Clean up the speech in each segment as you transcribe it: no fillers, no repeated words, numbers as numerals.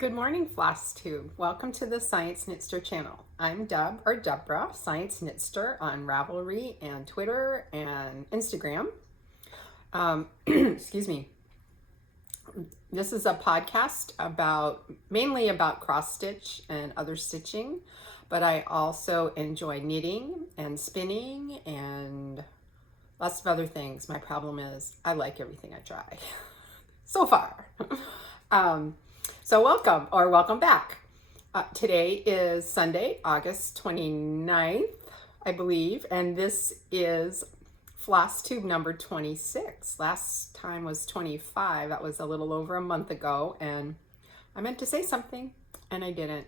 Good morning, FlossTube. Welcome to the Science Knitster channel. I'm Deb, or Deborah, Science Knitster on Ravelry and Twitter and Instagram. Excuse me. This is a podcast mainly about cross stitch and other stitching, but I also enjoy knitting and spinning and lots of other things. My problem is I like everything I try so far. So welcome back. Today is Sunday, August 29th, I believe, and this is FlossTube number 26. Last time was 25. That was a little over a month ago, and I meant to say something, and I didn't.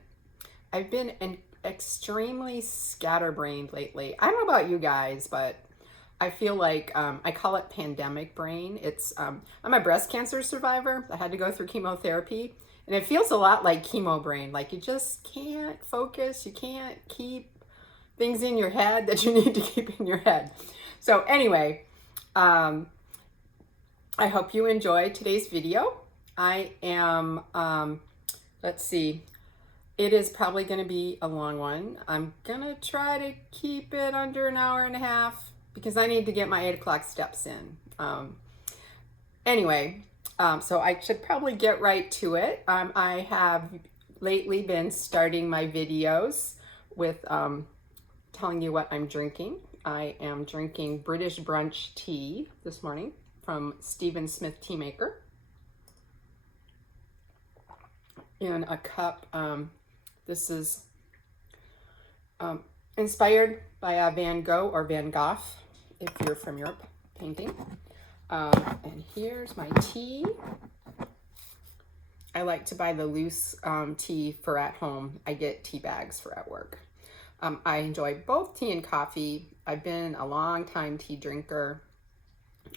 I've been extremely scatterbrained lately. I don't know about you guys, but I feel like I call it pandemic brain. I'm a breast cancer survivor. I had to go through chemotherapy. And it feels a lot like chemo brain, like you just can't focus, you can't keep things in your head that you need to keep in your head. So anyway, I hope you enjoyed today's video. I am, let's see, it is probably going to be a long one. I'm going to try to keep it under an hour and a half because I need to get my 8 o'clock steps in. Anyway. So I should probably get right to it. I have lately been starting my videos with telling you what I'm drinking. I am drinking British Brunch Tea this morning from Stephen Smith Tea Maker in a cup. This is inspired by Van Gogh or Van Gogh, if you're from Europe, painting. And here's my tea. I like to buy the loose tea for at home. I get tea bags for at work. I enjoy both tea and coffee. I've been a long time tea drinker.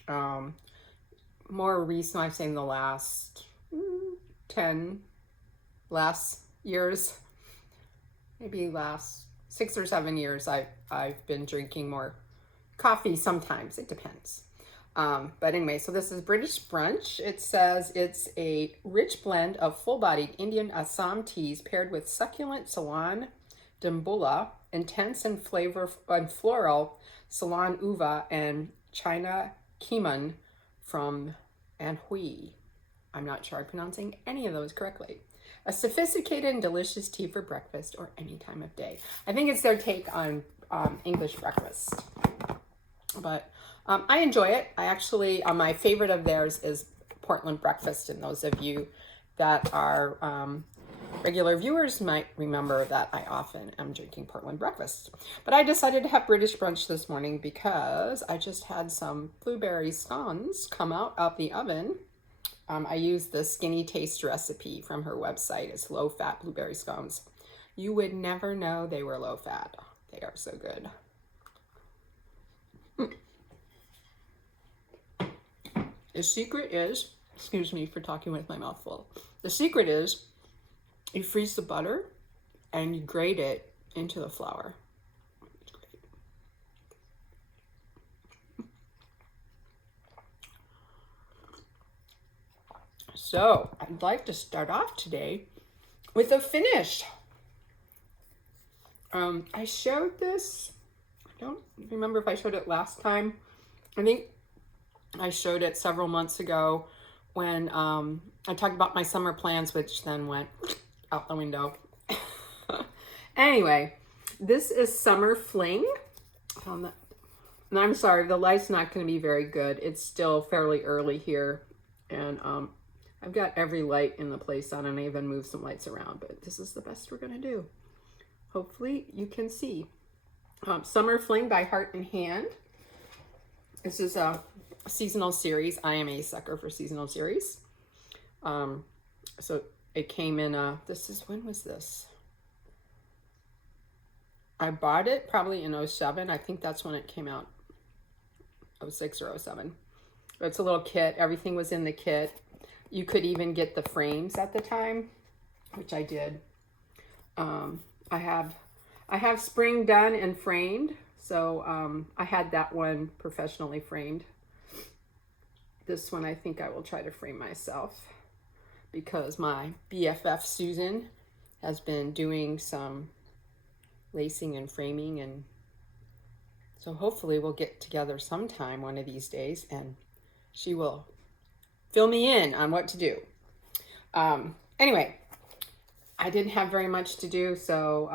More recent, I'd say in the last 10 years, maybe last 6 or 7 years, I've been drinking more coffee sometimes. It depends. But anyway, so this is British Brunch. It says it's a rich blend of full-bodied Indian Assam teas paired with succulent Ceylon Dimbula, intense and floral Ceylon Uva, and China Keemun from Anhui. I'm not sure I'm pronouncing any of those correctly. A sophisticated and delicious tea for breakfast or any time of day. I think it's their take on English breakfast. But I enjoy it. I actually, my favorite of theirs is Portland Breakfast. And those of you that are regular viewers might remember that I often am drinking Portland Breakfast. But I decided to have British Brunch this morning because I just had some blueberry scones come out of the oven. I used the Skinny Taste recipe from her website. It's low-fat blueberry scones. You would never know they were low-fat. They are so good. The secret is, excuse me for talking with my mouth full. The secret is you freeze the butter and you grate it into the flour. It's great. So I'd like to start off today with a finish. I showed this, I don't remember if I showed it last time. I think I showed it several months ago when I talked about my summer plans, which then went out the window. Anyway, this is Summer Fling. And I'm sorry, the light's not going to be very good. It's still fairly early here. And I've got every light in the place on, and I even moved some lights around. But this is the best we're going to do. Hopefully you can see. Summer Fling by Heart and Hand. This is a seasonal series. I am a sucker for seasonal series. So it came in when was this? I bought it probably in 07. I think that's when it came out. 06 or 07. It's a little kit. Everything was in the kit. You could even get the frames at the time, which I did. I have spring done and framed. So I had that one professionally framed. This one I think I will try to frame myself. because my BFF Susan has been doing some lacing and framing, and so hopefully we'll get together sometime one of these days and she will fill me in on what to do. Anyway, I didn't have very much to do, so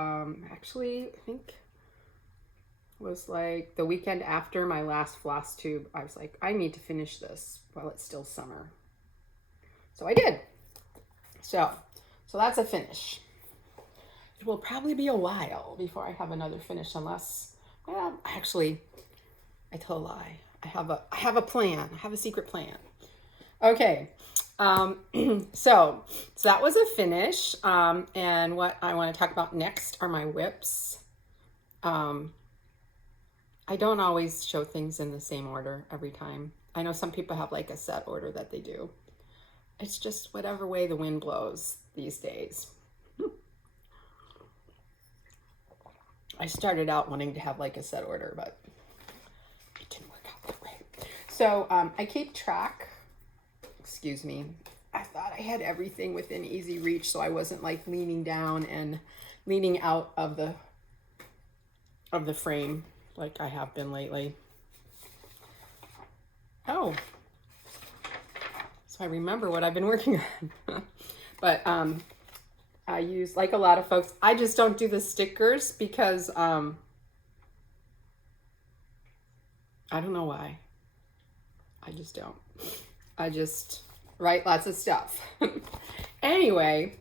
actually I think it was like the weekend after my last FlossTube, I was like, I need to finish this while it's still summer. So I did. So that's a finish. It will probably be a while before I have another finish, unless, well, actually, I tell a lie. I have a plan. I have a secret plan. Okay. So that was a finish. And what I want to talk about next are my WIPs. I don't always show things in the same order every time. I know some people have like a set order that they do. It's just whatever way the wind blows these days. I started out wanting to have like a set order, but it didn't work out that way. So I keep track, excuse me, I thought I had everything within easy reach, so I wasn't like leaning down and leaning out of the frame like I have been lately. Oh, so I remember what I've been working on. But I use, like a lot of folks, I just don't do the stickers because I don't know why. I just don't. I just write lots of stuff. Anyway,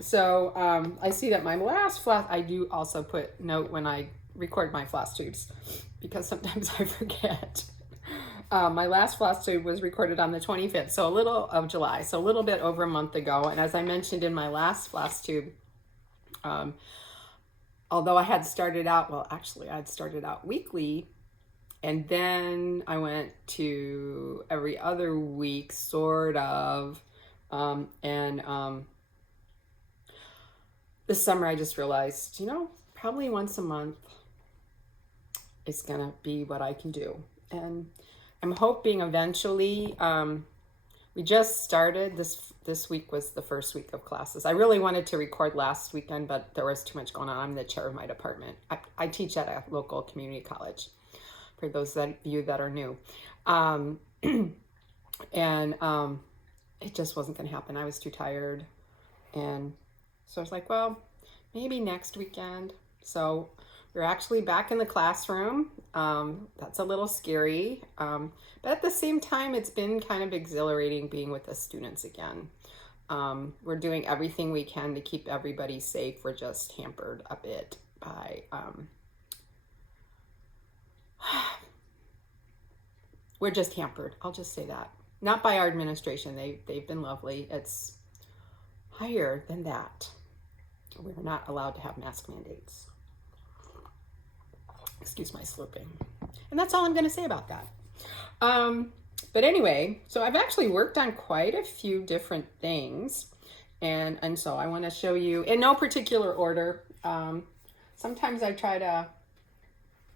so I see that my last floss, I do also put note when I record my floss tubes because sometimes I forget. My last floss tube was recorded on the 25th, so a little of July, so a little bit over a month ago. And as I mentioned in my last floss tube, although I had started out, well, actually I'd started out weekly, and then I went to every other week, sort of, this summer I just realized, probably once a month is gonna be what I can do. And I'm hoping eventually, we just started, this week was the first week of classes. I really wanted to record last weekend, but there was too much going on. I'm the chair of my department. I teach at a local community college, for those of you that are new. It just wasn't gonna happen. I was too tired. And so I was like, well, maybe next weekend. So we're actually back in the classroom. That's a little scary. But at the same time, it's been kind of exhilarating being with the students again. We're doing everything we can to keep everybody safe. We're just hampered a bit by, we're just hampered. I'll just say that. Not by our administration. They've been lovely. It's higher than that. We're not allowed to have mask mandates. Excuse my slurping. And that's all I'm going to say about that. But anyway, so I've actually worked on quite a few different things. And so I want to show you in no particular order. Sometimes I try to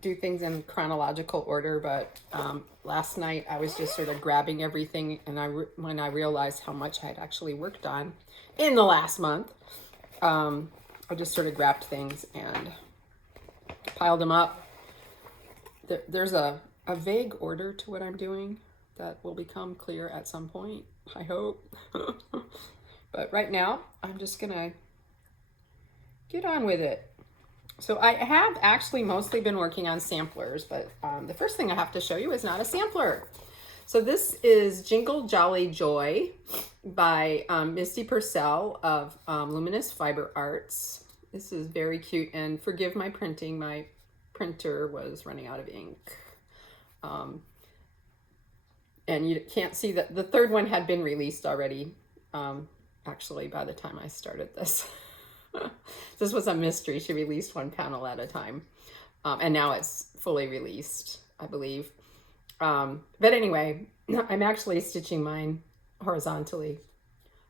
do things in chronological order, but last night I was just sort of grabbing everything. And when I realized how much I had actually worked on in the last month, I just sort of grabbed things and piled them up. There's a vague order to what I'm doing that will become clear at some point, I hope. But right now, I'm just gonna get on with it. So I have actually mostly been working on samplers, but the first thing I have to show you is not a sampler. So this is Jingle Jolly Joy by Misty Purcell of Luminous Fiber Arts. This is very cute, and forgive my printing, my printer was running out of ink. And you can't see that the third one had been released already, actually, by the time I started this. This was a mystery. She released one panel at a time. And now it's fully released, I believe. But anyway, I'm actually stitching mine horizontally.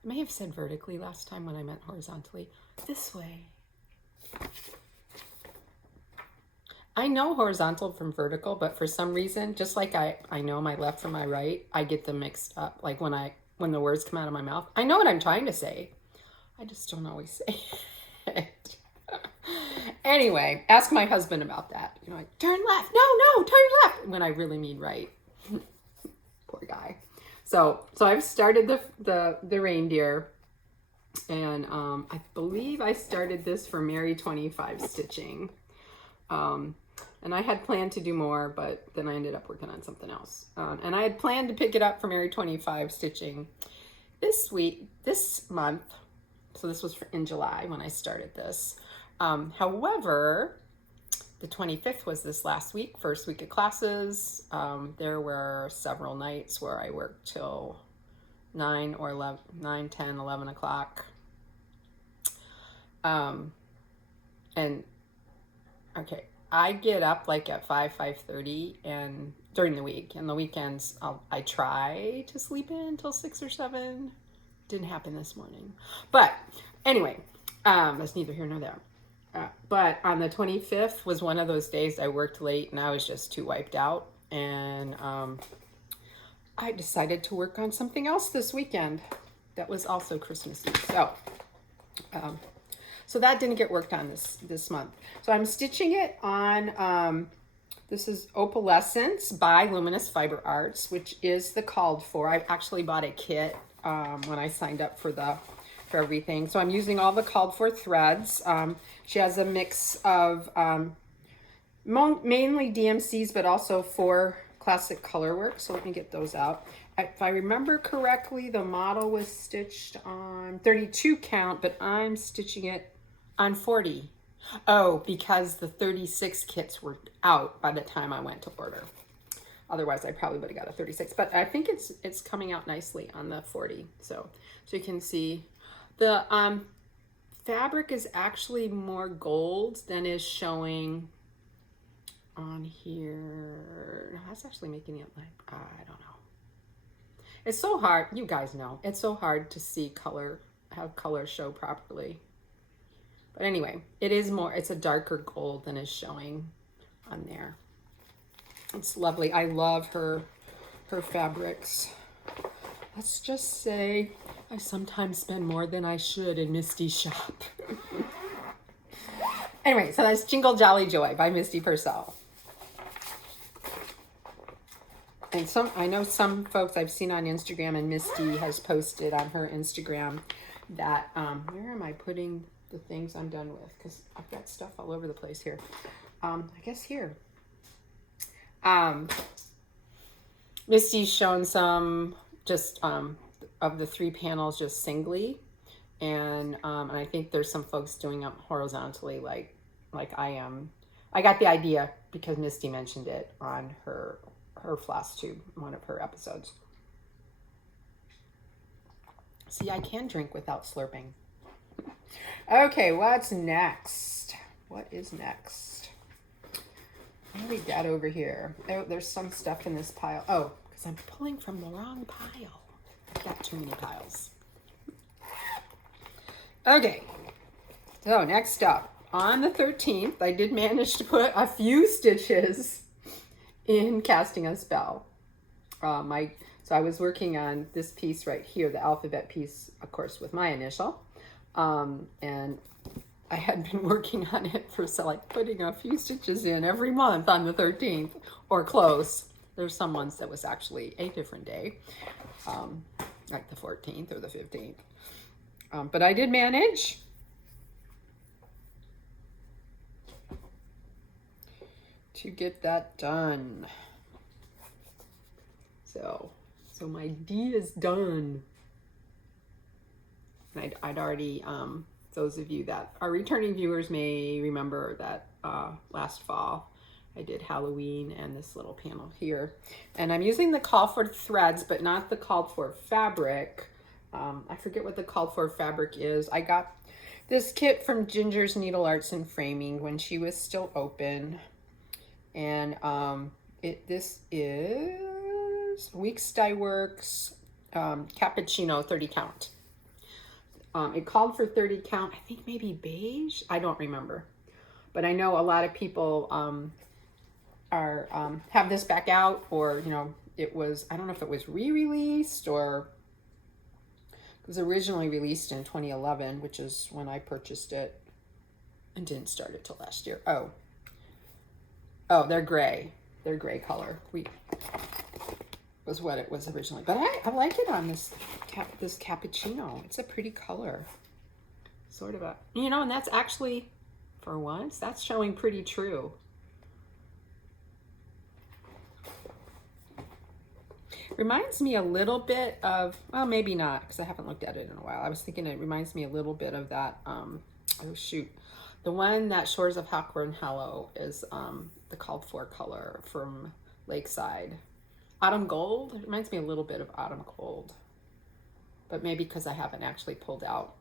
I may have said vertically last time when I meant horizontally. This way. I know horizontal from vertical, but for some reason, just like I know my left from my right, I get them mixed up. Like when I when the words come out of my mouth. I know what I'm trying to say. I just don't always say it. Anyway, ask my husband about that. You know, like, turn left. No, turn left. When I really mean right. Poor guy. So I've started the reindeer, and I believe I started this for Mary 25 stitching. And I had planned to do more, but then I ended up working on something else. And I had planned to pick it up for Mary 25 stitching this month. So this was in July when I started this. However, the 25th was this last week, first week of classes. There were several nights where I worked till 9 or 11, 9, 10, 11 o'clock. And okay, I get up like at 5:30 and during the week, and the weekends I try to sleep in until 6 or 7. Didn't happen this morning, but anyway, that's neither here nor there. But on the 25th was one of those days I worked late and I was just too wiped out, and I decided to work on something else this weekend that was also Christmas Eve. So that didn't get worked on this month. So I'm stitching it on, this is Opalescence by Luminous Fiber Arts, which is the called for. I actually bought a kit when I signed up for everything. So I'm using all the called for threads. She has a mix of mainly DMCs, but also 4 classic color work. So let me get those out. If I remember correctly, the model was stitched on 32 count, but I'm stitching it on 40. Oh, because the 36 kits were out by the time I went to order. Otherwise, I probably would have got a 36, but I think it's coming out nicely on the 40. So you can see the fabric is actually more gold than is showing on here. That's actually making it like, I don't know. It's so hard. You guys know it's so hard to see color, have color show properly. But anyway, it's a darker gold than is showing on there. It's lovely. I love her fabrics. Let's just say I sometimes spend more than I should in Misty's shop. Anyway, so that's Jingle Jolly Joy by Misty Purcell. And I know some folks I've seen on Instagram, and Misty has posted on her Instagram that, where am I putting the things I'm done with? Because I've got stuff all over the place here. I guess here. Misty's shown some just of the 3 panels just singly, and I think there's some folks doing them horizontally like I am. I got the idea because Misty mentioned it on her FlossTube, one of her episodes. See, I can drink without slurping. Okay, what's next? What is next? What do we got over here? Oh, there's some stuff in this pile. Oh, because I'm pulling from the wrong pile. I've got too many piles. Okay, so next up, on the 13th, I did manage to put a few stitches in Casting a Spell. So I was working on this piece right here, the alphabet piece, of course, with my initial. And I had been working on it for putting a few stitches in every month on the 13th or close. There's some months that was actually a different day, like the 14th or the 15th. But I did manage. To get that done. So my D is done. And I'd already, those of you that are returning viewers may remember that last fall I did Halloween and this little panel here. And I'm using the call for threads, but not the called for fabric. I forget what the called for fabric is. I got this kit from Ginger's Needle Arts and Framing when she was still open. And this is Weeks Dye Works Cappuccino 30 count. It called for 30 count, I think maybe beige, I don't remember. But I know a lot of people have this back out, or it was, I don't know if it was re-released or It was originally released in 2011, which is when I purchased it, and didn't start it till last year. Oh, they're gray. They're gray color. Was what it was originally, but I like it on this cappuccino. It's a pretty color, sort of a, you know, and that's actually, for once, that's showing pretty true. Reminds me a little bit of, well, maybe not, because I haven't looked at it in a while. I was thinking it reminds me a little bit of that, oh shoot, the one that Shores of Hawthorne Hollow is the called for color from Lakeside. Autumn Gold, it reminds me a little bit of Autumn Gold, but maybe because I haven't actually pulled out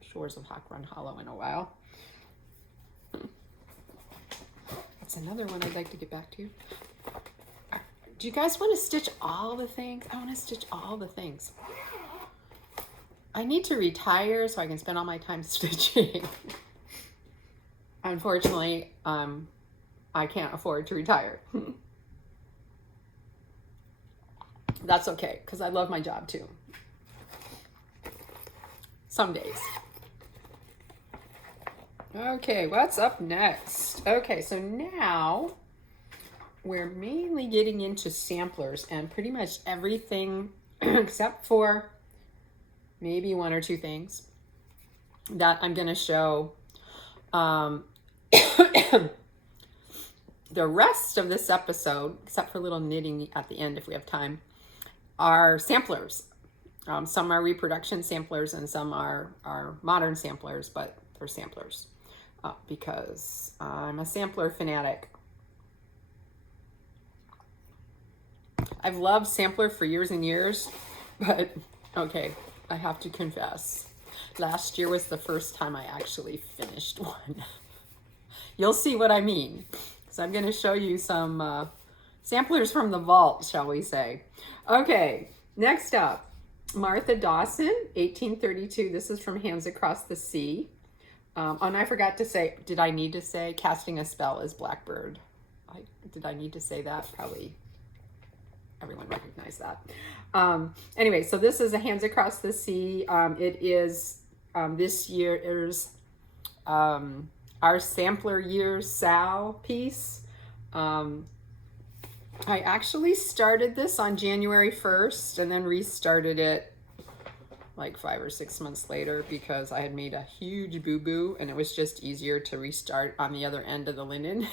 Shores of Hawthorne Hollow in a while. That's another one I'd like to get back to. Do you guys want to stitch all the things? I want to stitch all the things. I need to retire so I can spend all my time stitching. Unfortunately, I can't afford to retire. That's okay, because I love my job too. Some days. Okay, what's up next? Okay, so now we're mainly getting into samplers, and pretty much everything except for maybe one or two things that I'm going to show. The rest of this episode, except for a little knitting at the end if we have time, are samplers. Some are reproduction samplers and some are modern samplers, but they're samplers because I'm a sampler fanatic. I've loved sampler for years and years, but okay, I have to confess, last year was the first time I actually finished one. You'll see what I mean. So I'm going to show you some samplers from the vault, shall we say. Okay, next up, Martha Dawson, 1832. This is from Hands Across the Sea. And I forgot to say, did I need to say casting a spell is Blackbird? Did I need to say that? Probably everyone recognized that. Anyway, so this is a Hands Across the Sea. It is this year's our sampler year Sal piece. I actually started this on January 1st and then restarted it like 5 or 6 months later because I had made a huge boo-boo and it was just easier to restart on the other end of the linen.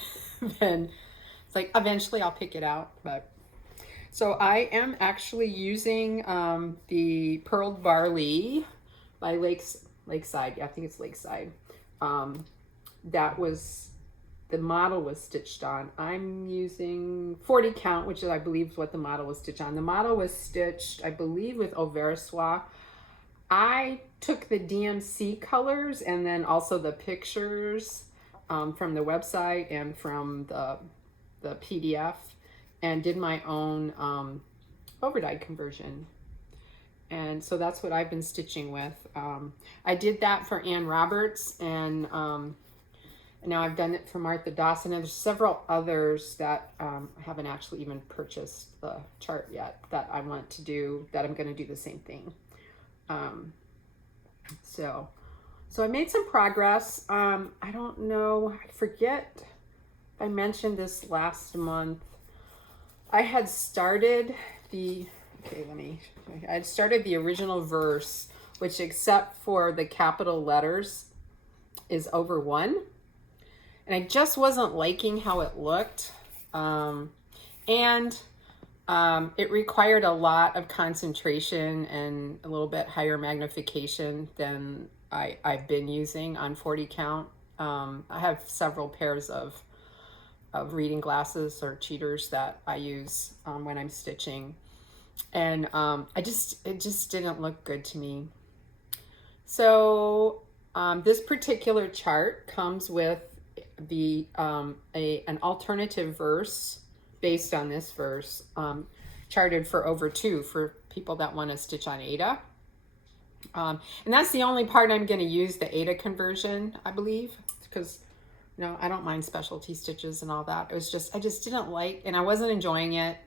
Then it's like eventually I'll pick it out. But so I am actually using the Pearled Barley by Lakeside. Yeah, I think it's Lakeside. That was, the model was stitched on. I'm using 40 count, which I believe is what the model was stitched on. The model was stitched, I believe, with Oversois. I took the DMC colors and then also the pictures from the website and from the PDF and did my own overdyed conversion. And so that's what I've been stitching with. I did that for Ann Roberts and now I've done it for Martha Dawson, and there's several others that I haven't actually even purchased the chart yet that I want to do, that I'm going to do the same thing. So I made some progress. I don't know, I forget if I mentioned this last month. I had started I had started the original verse, which except for the capital letters is over 1. And I just wasn't liking how it looked. It required a lot of concentration and a little bit higher magnification than I've been using on 40 count. I have several pairs of reading glasses or cheaters that I use when I'm stitching. And it just didn't look good to me. So this particular chart comes with an alternative verse based on this verse, charted for over 2 for people that want to stitch on Aida. And that's the only part I'm going to use the Aida conversion, I believe, because I don't mind specialty stitches and all that. It was just, I just didn't like, and I wasn't enjoying it.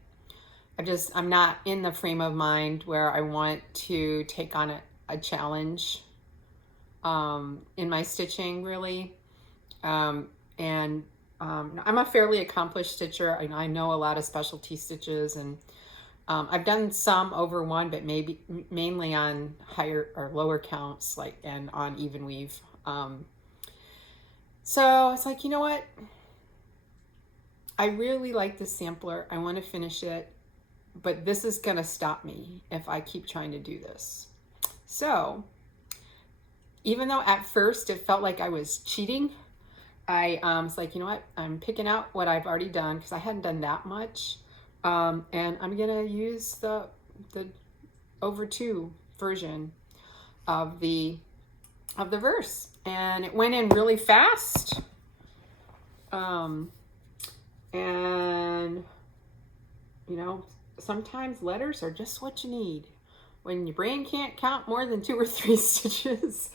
I'm not in the frame of mind where I want to take on a challenge in my stitching, really. And I'm a fairly accomplished stitcher. I know a lot of specialty stitches, and I've done some over one, but mainly on higher or lower counts, like, and on even weave. So it's like, you know what? I really like this sampler. I want to finish it, but this is going to stop me if I keep trying to do this. So even though at first it felt like I was cheating, I was like, you know what? I'm picking out what I've already done because I hadn't done that much. And I'm going to use the over 2 version of the verse. And it went in really fast. And, you know, sometimes letters are just what you need. When your brain can't count more than 2 or 3 stitches,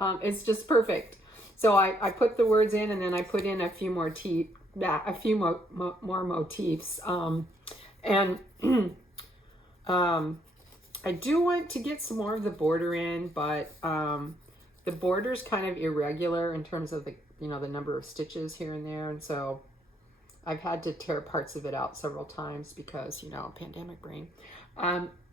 it's just perfect. So I put the words in, and then I put in a few more more motifs. And I do want to get some more of the border in, but the border's kind of irregular in terms of the number of stitches here and there, and so I've had to tear parts of it out several times because, pandemic brain.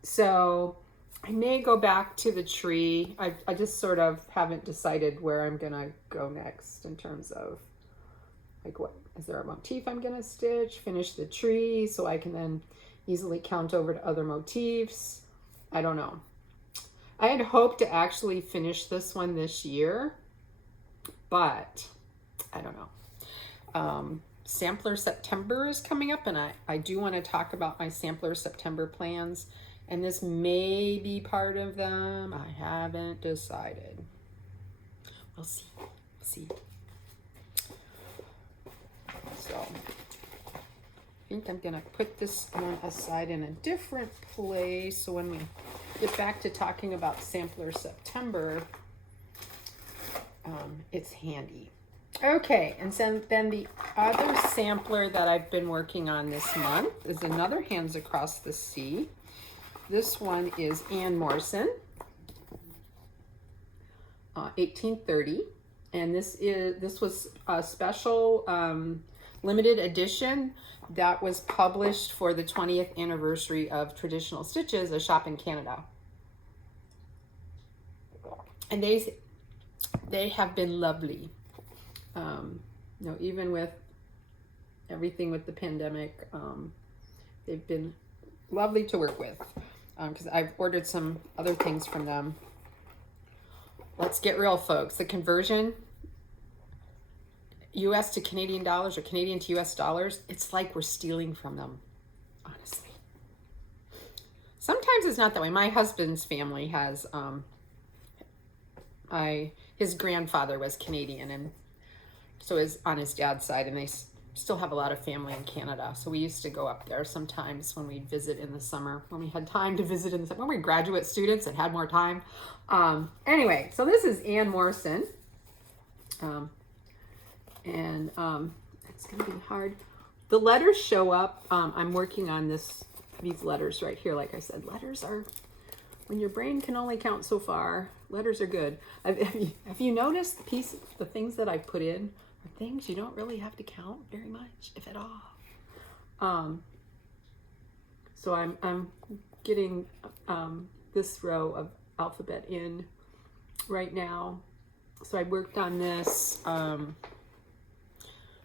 So I may go back to the tree. I just sort of haven't decided where I'm gonna go next in terms of, like, what is there a motif I'm gonna stitch, finish the tree so I can then easily count over to other motifs. I don't know. I had hoped to actually finish this one this year, but I don't know. Sampler September is coming up, and I do want to talk about my Sampler September plans, and this may be part of them. I haven't decided. We'll see. So I think I'm gonna put this one aside in a different place, so when we get back to talking about Sampler September, it's handy. Okay, and then the other sampler that I've been working on this month is another Hands Across the Sea. This one is Ann Morrison, 1830, and this was a special limited edition that was published for the 20th anniversary of Traditional Stitches, a shop in Canada. And they have been lovely. Even with everything with the pandemic, they've been lovely to work with, because I've ordered some other things from them. Let's get real, folks. The conversion, US to Canadian dollars or Canadian to US dollars, it's like we're stealing from them, honestly. Sometimes it's not that way. My husband's family has, his grandfather was Canadian, and so is on his dad's side, and they still have a lot of family in Canada. So we used to go up there sometimes when we'd visit in the summer, when we had time to visit in the summer, when we were graduate students and had more time. Anyway, so this is Ann Morrison. And it's gonna be hard. The letters show up. I'm working on these letters right here. Like I said, letters are, when your brain can only count so far, letters are good. Have you noticed the things that I put in are things you don't really have to count very much, if at all. So I'm getting this row of alphabet in right now. So I worked on this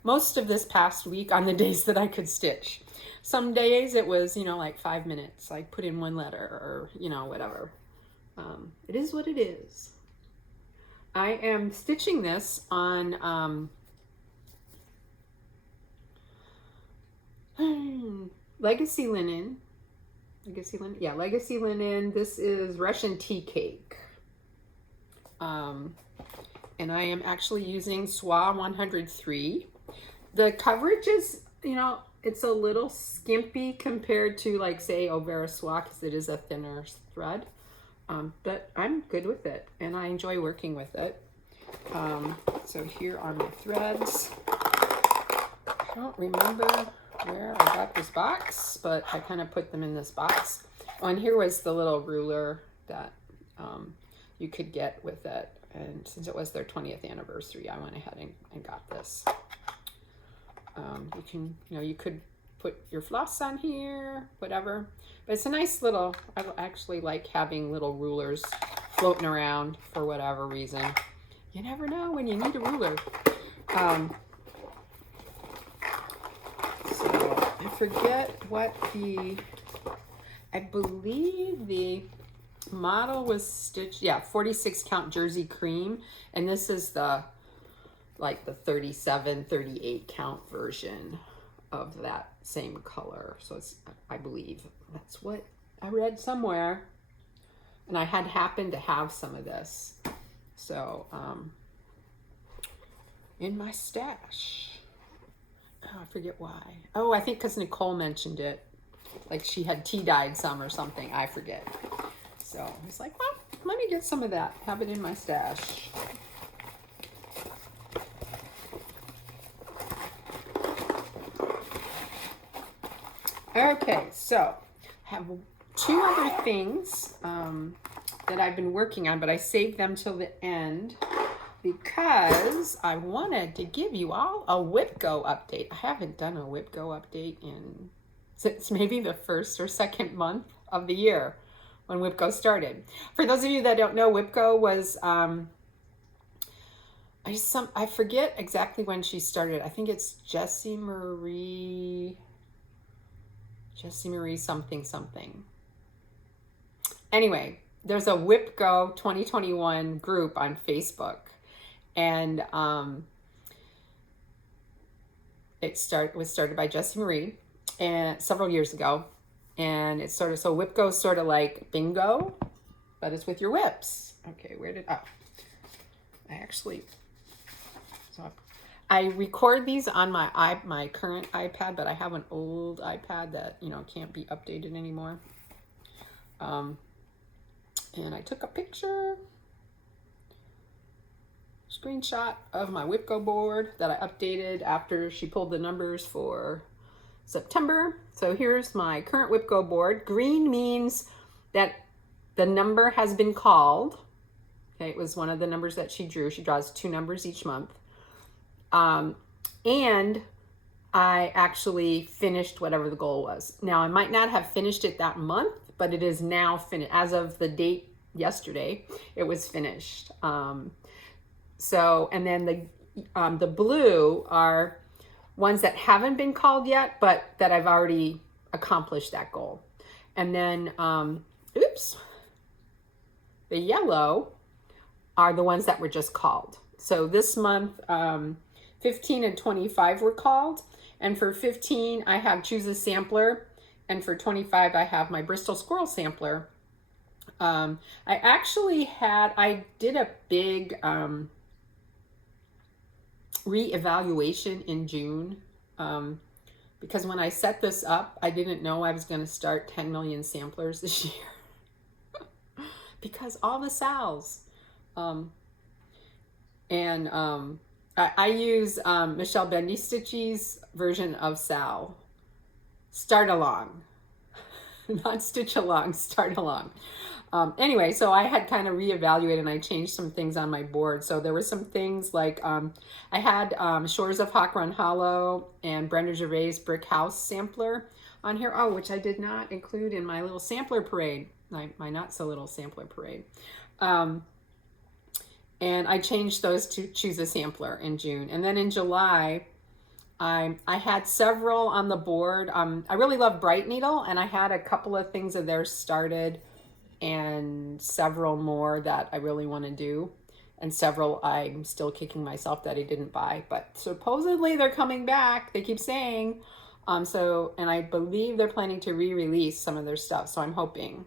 most of this past week on the days that I could stitch. Some days it was, like 5 minutes, like put in one letter or, whatever. It is what it is. I am stitching this on Legacy Linen. Yeah, Legacy Linen. This is Russian Tea Cake. And I am actually using SWA 103. The coverage is, it's a little skimpy compared to, like, say, Overa SWA, because it is a thinner thread. But I'm good with it, and I enjoy working with it. So here are my threads. I don't remember where I got this box, but I kind of put them in this box. Oh, and here was the little ruler that you could get with it. And since it was their 20th anniversary, I went ahead and got this. You can, you could put your floss on here, whatever. But it's a nice little, I actually like having little rulers floating around for whatever reason. You never know when you need a ruler. So I forget what I believe the model was stitched, 46 count jersey cream. And this is the 37, 38 count version of that same color. So it's, I believe that's what I read somewhere. And I had happened to have some of this. So, in my stash. Oh, I forget why. Oh, I think because Nicole mentioned it. Like she had tea dyed some or something. I forget. So I was like, well, let me get some of that. Have it in my stash. Okay, so I have two other things that I've been working on, but I saved them till the end because I wanted to give you all a WIP Go update. I haven't done a WIP Go update since maybe the first or second month of the year when WIP Go started. For those of you that don't know, WIP Go was, I forget exactly when she started. I think it's Jessie Marie something. Anyway, there's a WIP Go 2021 group on Facebook, and it was started by Jessie Marie and several years ago, and it's so WIP Go is sort of like bingo, but it's with your WIPs. Okay, I record these on my current iPad, but I have an old iPad that can't be updated anymore. And I took a screenshot of my WIP Go board that I updated after she pulled the numbers for September. So here's my current WIP Go board. Green means that the number has been called. Okay, it was one of the numbers that she drew. She draws 2 numbers each month. And I actually finished whatever the goal was. Now, I might not have finished it that month, but it is now finished. As of the date yesterday, it was finished. And then the blue are ones that haven't been called yet, but that I've already accomplished that goal. And then, the yellow are the ones that were just called. So this month, 15 and 25 were called. And for 15, I have Choose a Sampler. And for 25, I have my Bristol Squirrel Sampler. I did a big re-evaluation in June. Because when I set this up, I didn't know I was going to start 10 million samplers this year. Because all the Sals. I use Michelle Bendy Stitchy's version of Sal. Start along. Not stitch along, start along. Anyway, so I had kind of reevaluated and I changed some things on my board. So there were some things like I had Shores of Hawk Run Hollow and Brenda Gervais Brick House Sampler on here. Oh, which I did not include in my little sampler parade, my not so little sampler parade. And I changed those to Choose a Sampler in June. And then in July, I had several on the board. I really love Bright Needle, and I had a couple of things of theirs started and several more that I really want to do. And several I'm still kicking myself that I didn't buy. But supposedly they're coming back. They keep saying. And I believe they're planning to re-release some of their stuff. So I'm hoping.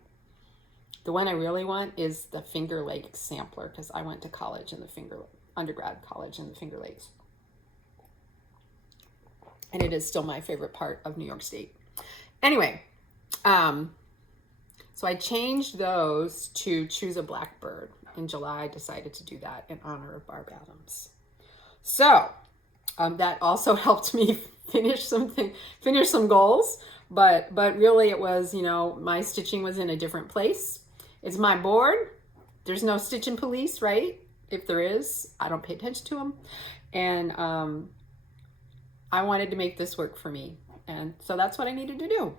The one I really want is the Finger Lakes Sampler because I went to college in undergrad college in the Finger Lakes. And it is still my favorite part of New York State. Anyway, so I changed those to Choose a Blackbird. In July, I decided to do that in honor of Barb Adams. So that also helped me finish some goals. But really it was, my stitching was in a different place. It's my board. there's no stitching police, right? If there is, I don't pay attention to them. And I wanted to make this work for me. And so that's what I needed to do.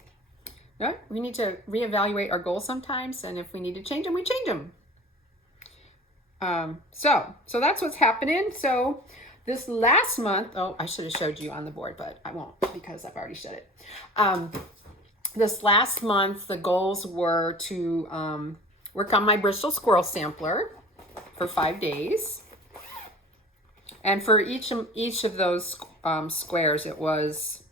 Right? We need to reevaluate our goals sometimes, and if we need to change them, we change them. So that's what's happening. So this last month, oh, I should have showed you on the board, but I won't because I've already showed it. This last month, the goals were to work on my Bristol Squirrel Sampler for 5 days. And for each of those squares, it was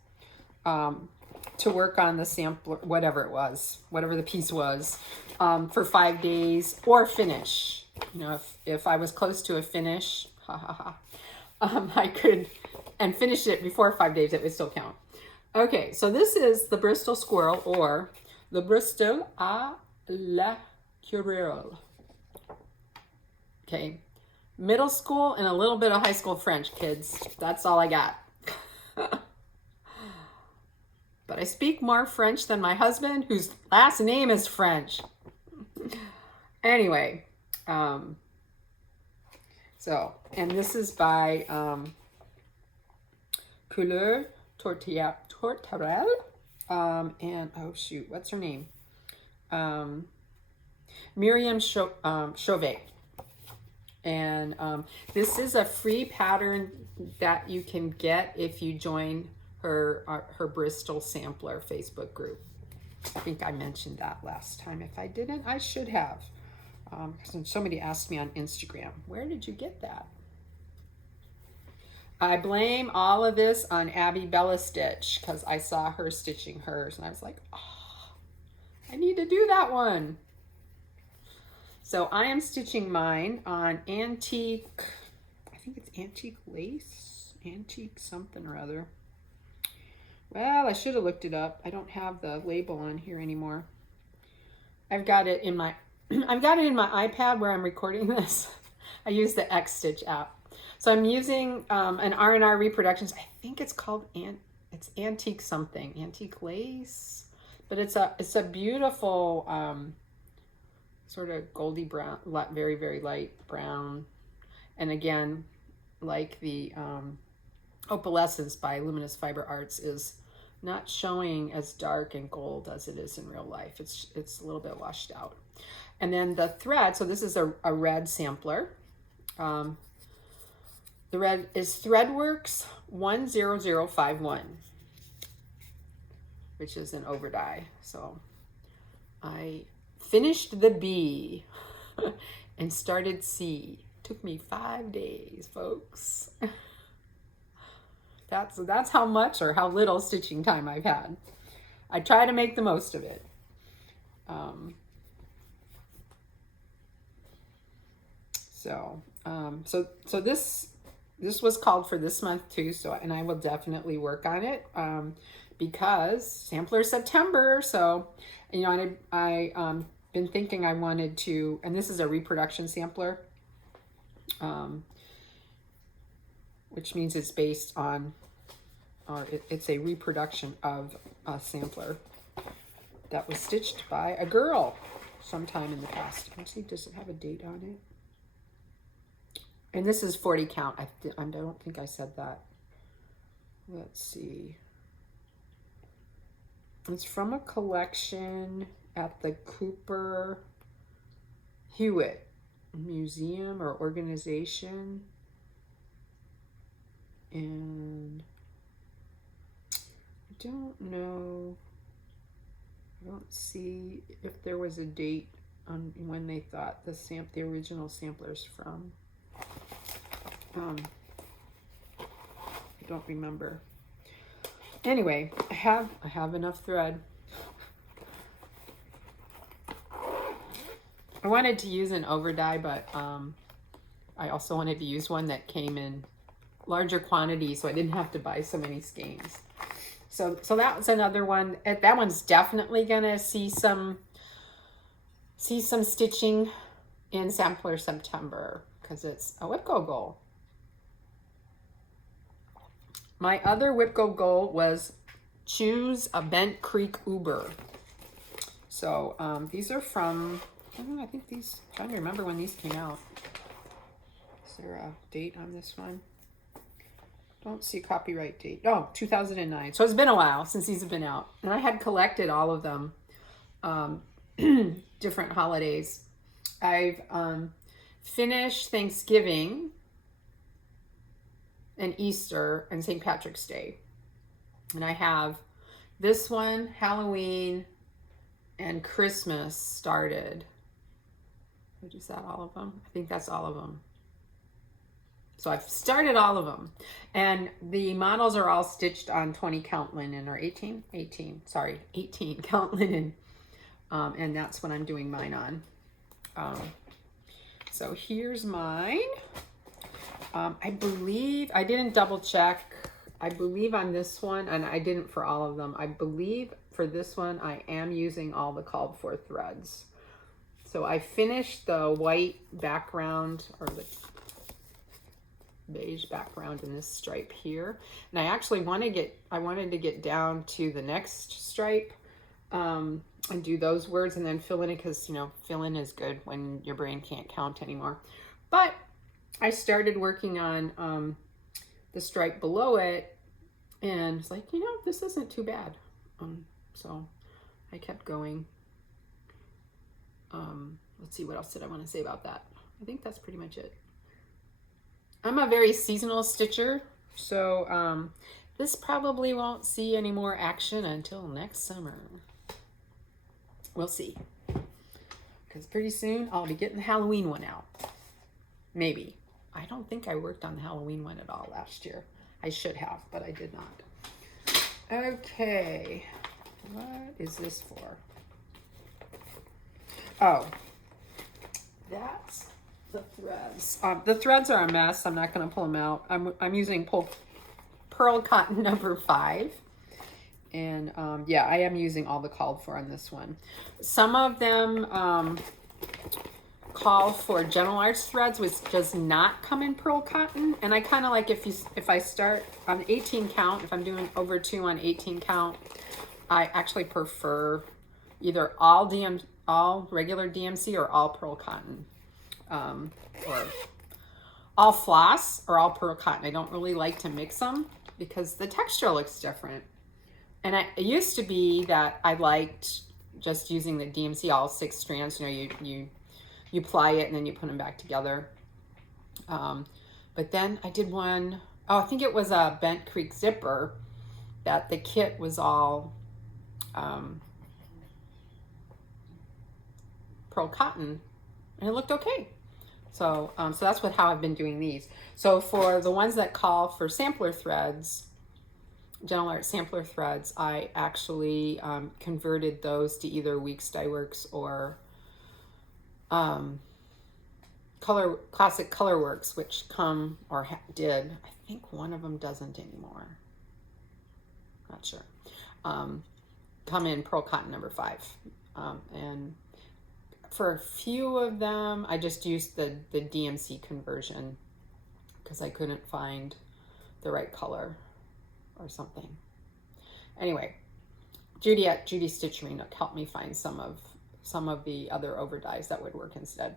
to work on the sampler, whatever it was, whatever the piece was, for 5 days or finish. You know, if I was close to a finish, I could, and finish it before 5 days, it would still count. Okay, so this is the Bristol Squirrel, or the Bristol à la Curule. Okay, middle school and a little bit of high school French, kids. That's all I got. But I speak more French than my husband, whose last name is French. Anyway, so, and this is by Couleur Torterelle, and oh shoot, what's her name? Miriam Chauvet. And this is a free pattern that you can get if you join her Bristol Sampler Facebook group. I think I mentioned that last time. If I didn't, I should have. Somebody asked me on Instagram, where did you get that? I blame all of this on Abby Bella Stitch because I saw her stitching hers and I was like, oh, I need to do that one. So I am stitching mine on antique, I think it's antique lace, antique something or other. Well, I should have looked it up. I don't have the label on here anymore. I've got it in my iPad where I'm recording this. I use the X Stitch app. So I'm using an R&R Reproductions. I think it's called it's antique something, antique lace, but it's a beautiful sort of goldy brown, very, very light brown. And again, like the Opalescence by Luminous Fiber Arts is not showing as dark and gold as it is in real life. It's a little bit washed out. And then the thread, so this is a red sampler. The red is Threadworks 10051, which is an overdye. So I finished the B and started C. Took me 5 days, folks. That's how much or how little stitching time I've had. I try to make the most of it. So this was called for this month too. So, and I will definitely work on it because Sampler September. So, you know, I been thinking I wanted to, and this is a reproduction sampler, which means it's based on, it's a reproduction of a sampler that was stitched by a girl sometime in the past. Let's see, does it have a date on it? And this is 40 count. I don't think I said that. Let's see. It's from a collection at the Cooper Hewitt Museum or organization. And I don't know. I don't see if there was a date on when they thought the original sampler's from. I don't remember. Anyway, I have enough thread. I wanted to use an overdye, but I also wanted to use one that came in larger quantities, so I didn't have to buy so many skeins. So that was another one. That one's definitely gonna see some stitching in Sampler September because it's a WIP goal. My other WIP goal was choose a Bent Creek Uber. So these are from don't know, I think these, I'm trying to remember when these came out. Is there a date on this one? Don't see a copyright date. Oh, 2009. So it's been a while since these have been out. And I had collected all of them, different holidays. I've finished Thanksgiving and Easter and St. Patrick's Day. And I have this one, Halloween, and Christmas started. Is that all of them? I think that's all of them. So I've started all of them. And the models are all stitched on 20 count linen, or 18 count linen. And that's what I'm doing mine on. So here's mine. I believe, I didn't double check. I believe on this one, and I didn't for all of them. I believe for this one, I am using all the called for threads. So I finished the white background, or the beige background in this stripe here. And I actually wanted to get down to the next stripe, and do those words and then fill in it, because, you know, fill in is good when your brain can't count anymore. But I started working on the stripe below it, and it's like, you know, this isn't too bad. So I kept going. Let's see, what else did I want to say about that? I think that's pretty much it. I'm a very seasonal stitcher, so this probably won't see any more action until next summer. We'll see. Because pretty soon I'll be getting the Halloween one out. Maybe. I don't think I worked on the Halloween one at all last year. I should have, but I did not. Okay. What is this for? Oh. That's the threads. The threads are a mess. I'm not going to pull them out. I'm using Pearl Cotton number 5. And yeah, I am using all the called for on this one. Some of them call for Gentle Arts threads, which does not come in Pearl Cotton. And I kind of like, if I start on 18 count, if I'm doing over 2 on 18 count, I actually prefer either all regular DMC or all Pearl Cotton, or all floss or all Pearl Cotton. I don't really like to mix them because the texture looks different. And it used to be that I liked just using the DMC all 6 strands. You know, you apply it and then you put them back together. But then I did one, I think it was a Bent Creek zipper, that the kit was all Pearl Cotton, and it looked okay. So so that's how I've been doing these. So for the ones that call for sampler threads, Gentle Art sampler threads, I actually converted those to either Weeks Dye Works or Classic Color Works, which come, or did, I think one of them doesn't anymore, not sure, come in Pearl Cotton number 5. And for a few of them, I just used the DMC conversion because I couldn't find the right color or something. Anyway, Judy at Judy Stitchery helped me find some of the other over dyes that would work instead,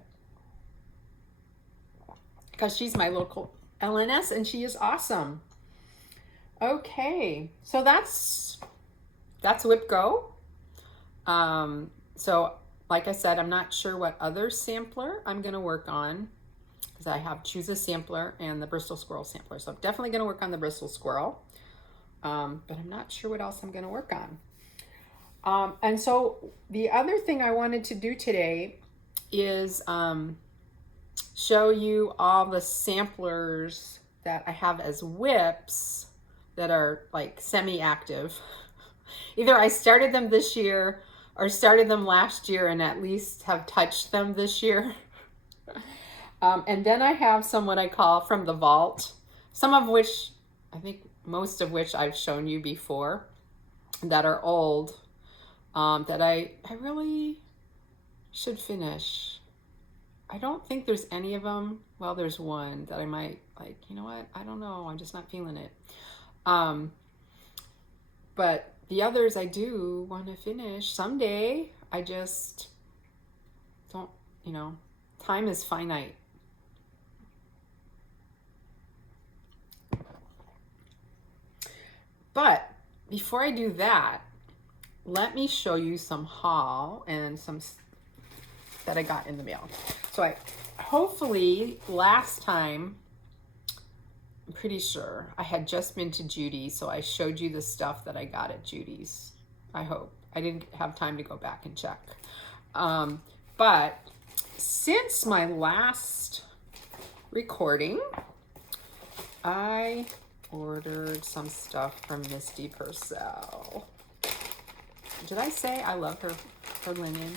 because she's my local LNS and she is awesome. Okay, so that's WIP Go. So like I said, I'm not sure what other sampler I'm going to work on, because I have Choose a Sampler and the Bristol Squirrel Sampler. So I'm definitely going to work on the Bristol Squirrel, but I'm not sure what else I'm going to work on. And so the other thing I wanted to do today is show you all the samplers that I have as WIPs that are like semi-active. Either I started them this year or started them last year and at least have touched them this year. And then I have some what I call from the vault, some of which, I think most of which I've shown you before, that are old, that I really should finish. I don't think there's any of them. Well, there's one that I might like, you know what? I don't know. I'm just not feeling it. But the others I do want to finish someday. I just don't, time is finite. But before I do that, let me show you some haul and some that I got in the mail. So hopefully last time, I'm pretty sure I had just been to Judy's, so I showed you the stuff that I got at Judy's. I hope. I didn't have time to go back and check. But since my last recording, I ordered some stuff from Misty Purcell. Did I say I love her linen?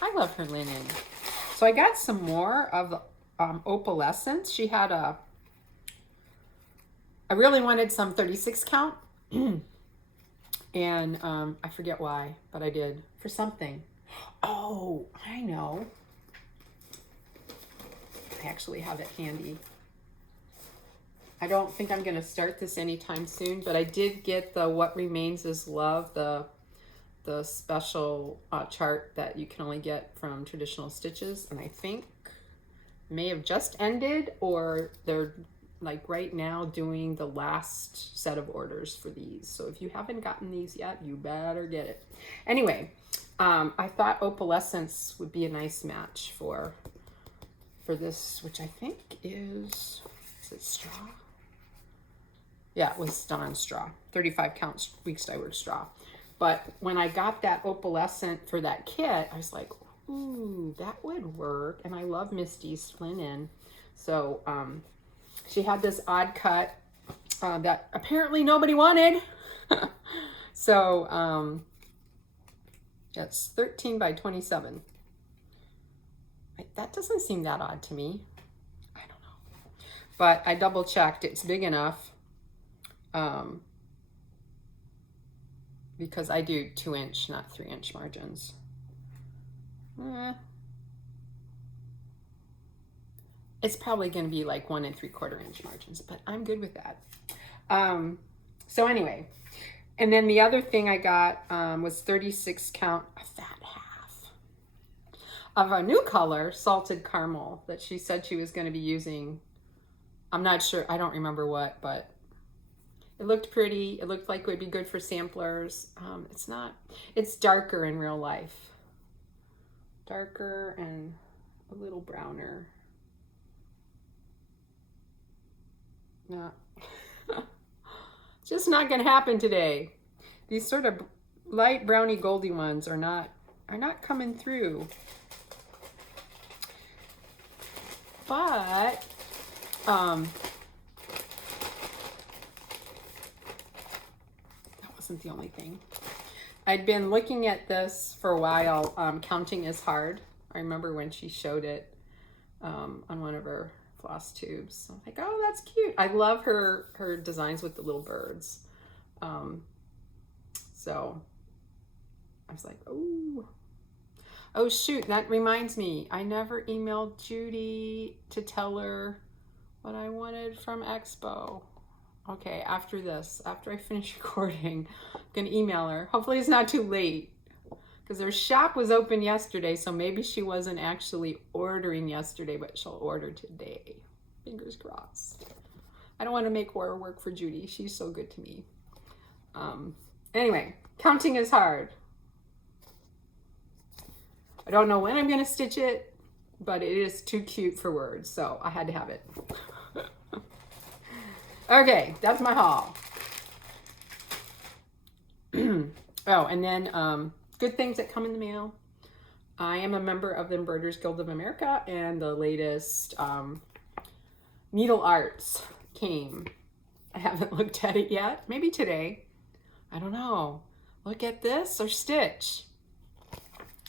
I love her linen. So I got some more of the Opalescence. She had I really wanted some 36 count. And I forget why, but I did for something. Oh, I know. I actually have it handy. I don't think I'm going to start this anytime soon, but I did get the What Remains Is Love, the special chart that you can only get from Traditional Stitches, and I think may have just ended, or they're like right now doing the last set of orders for these. So if you haven't gotten these yet, you better get it. Anyway, I thought Opalescence would be a nice match for this, which I think is it straw? Yeah, it was done on straw. 35 count weeks dye work straw. But when I got that Opalescent for that kit, I was like, ooh, that would work. And I love Misty's linen. So she had this odd cut that apparently nobody wanted. So it's 13 by 27. That doesn't seem that odd to me. I don't know. But I double checked. It's big enough. Because I do 2-inch, not 3-inch margins. It's probably going to be like 1 3/4 inch margins, but I'm good with that. So anyway, and then the other thing I got was 36 count, a fat half of a new color, salted caramel, that she said she was going to be using. I'm not sure. I don't remember what, but it looked pretty. It looked like it would be good for samplers. It's not. It's darker in real life. Darker and a little browner. Not. Just not going to happen today. These sort of light browny goldy ones are not coming through. But that wasn't the only thing. I'd been looking at this for a while. Counting is Hard. I remember when she showed it on one of her FlossTubes. I'm like, oh, that's cute. I love her designs with the little birds. So I was like, oh shoot, that reminds me. I never emailed Judy to tell her what I wanted from Expo. Okay, after this, after I finish recording, I'm gonna email her. Hopefully it's not too late, because her shop was open yesterday, so maybe she wasn't actually ordering yesterday, but she'll order today. Fingers crossed. I don't want to make horror work for Judy. She's so good to me. Anyway, Counting is Hard. I don't know when I'm going to stitch it, but it is too cute for words, so I had to have it. Okay, that's my haul. Oh, and then good things that come in the mail. I am a member of the Embroiderers Guild of America, and the latest Needle Arts came. I haven't looked at it yet. Maybe today. I don't know. Look at this or stitch.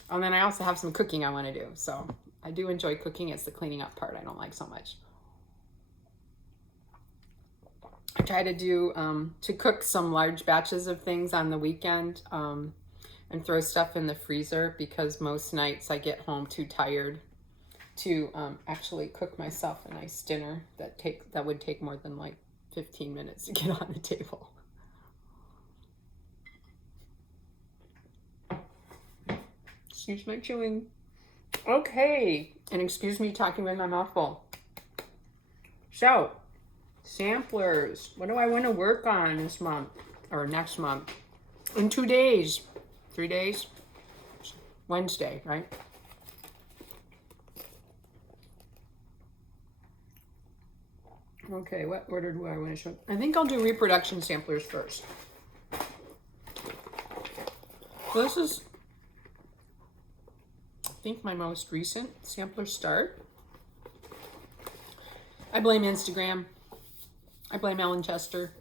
And then I also have some cooking I want to do. So I do enjoy cooking. It's the cleaning up part I don't like so much. I try to do to cook some large batches of things on the weekend and throw stuff in the freezer, because most nights I get home too tired to actually cook myself a nice dinner that would take more than like 15 minutes to get on the table. Excuse my chewing. Okay, and excuse me talking with my mouth full. So, samplers. What do I want to work on this month or next month? In 2 days, 3 days, Wednesday, right? Okay, what order do I want to show? I think I'll do reproduction samplers first. So this is, I think, my most recent sampler start. I blame Instagram. I blame Ellen Chester.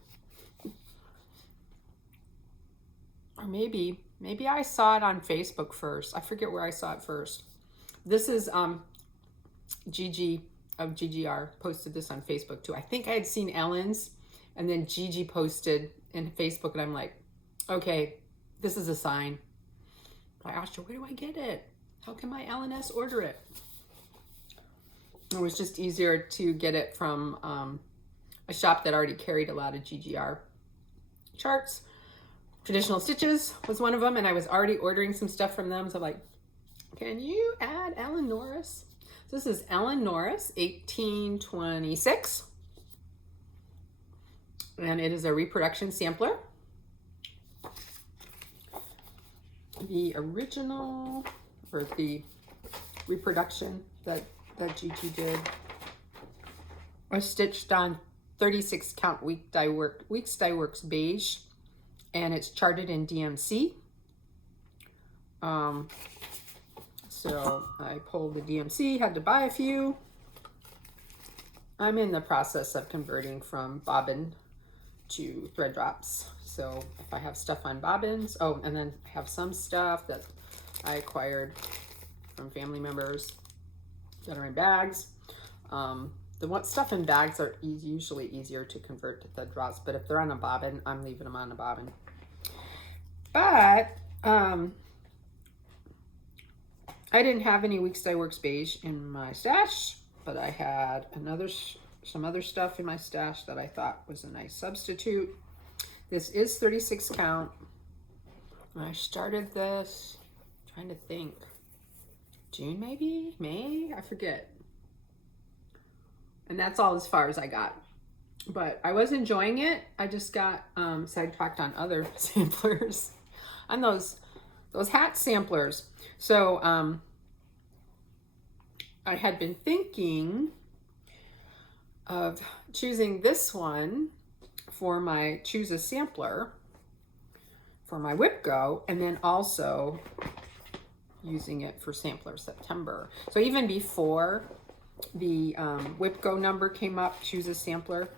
Or maybe I saw it on Facebook first. I forget where I saw it first. This is Gigi of GGR posted this on Facebook too. I think I had seen Ellen's, and then Gigi posted in Facebook, and I'm like, okay, this is a sign. I asked her, where do I get it? How can my LNS order it? It was just easier to get it from a shop that already carried a lot of GGR charts. Traditional Stitches was one of them, and I was already ordering some stuff from them. So I'm like, can you add Ellen Norris? So this is Ellen Norris, 1826. And it is a reproduction sampler. The original, or the reproduction that Gigi did, was stitched on 36 count weeks dye works beige, and it's charted in DMC. So I pulled the DMC, had to buy a few. I'm in the process of converting from bobbin to thread drops. So if I have stuff on bobbins, oh, and then I have some stuff that I acquired from family members that are in bags. The stuff in bags are usually easier to convert to thread drops, but if they're on a bobbin, I'm leaving them on a bobbin. But I didn't have any Weeks Dye Works beige in my stash, but I had some other stuff in my stash that I thought was a nice substitute. This is 36 count. I started this, trying to think, June maybe? May? I forget. And that's all as far as I got. But I was enjoying it. I just got sidetracked on other samplers. On those hat samplers. So I had been thinking of choosing this one for my Choose a Sampler for my WIP Go, and then also using it for Sampler September. So even before the WIP Go number came up, Choose a Sampler.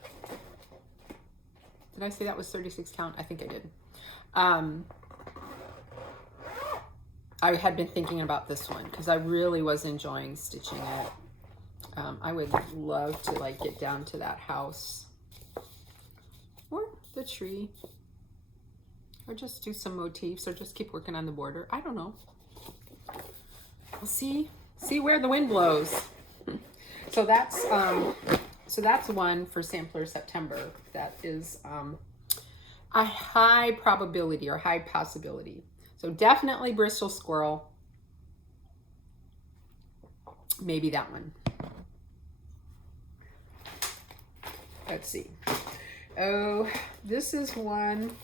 Did I say that was 36 count? I think I did. I had been thinking about this one because I really was enjoying stitching it. I would love to like get down to that house or the tree, or just do some motifs, or just keep working on the border. I don't know. We'll see where the wind blows. So that's one for Sampler September. That is a high probability or high possibility. So definitely Bristol Squirrel. Maybe that one. Let's see. Oh, this is one.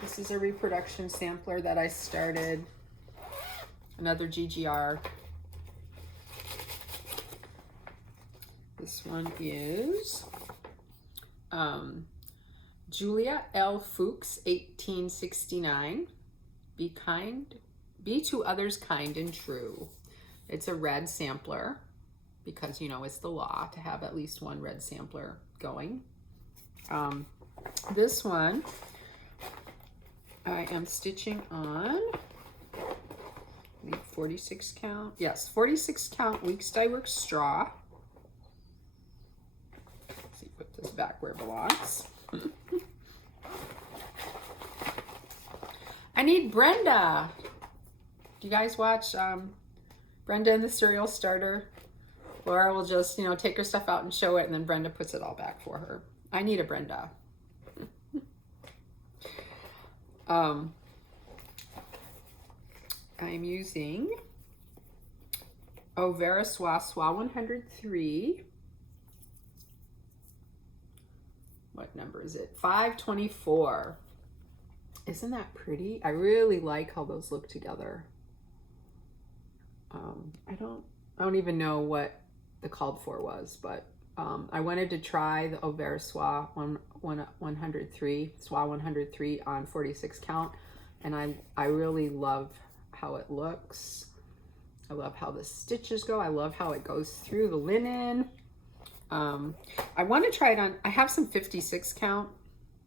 This is a reproduction sampler that I started. Another GGR. This one is Julia L. Fuchs, 1869. Be to others kind and true. It's a red sampler because, you know, it's the law to have at least one red sampler going. This one I am stitching on 46 count. Yes, 46 count Weeks Dye Works straw. Let's see, put this back where it belongs. I need Brenda. Do you guys watch Brenda and the Cereal Starter? Laura will just, you know, take her stuff out and show it, and then Brenda puts it all back for her. I need a Brenda. I'm using Overa Swa 103. What number is it? 524. Isn't that pretty? I really like how those look together. I don't even know what the called for was, but I wanted to try the Overa Swa 103, Swa 103 on 46 count, and I really love how it looks. I love how the stitches go. I love how it goes through the linen. I want to try it on, I have some 56 count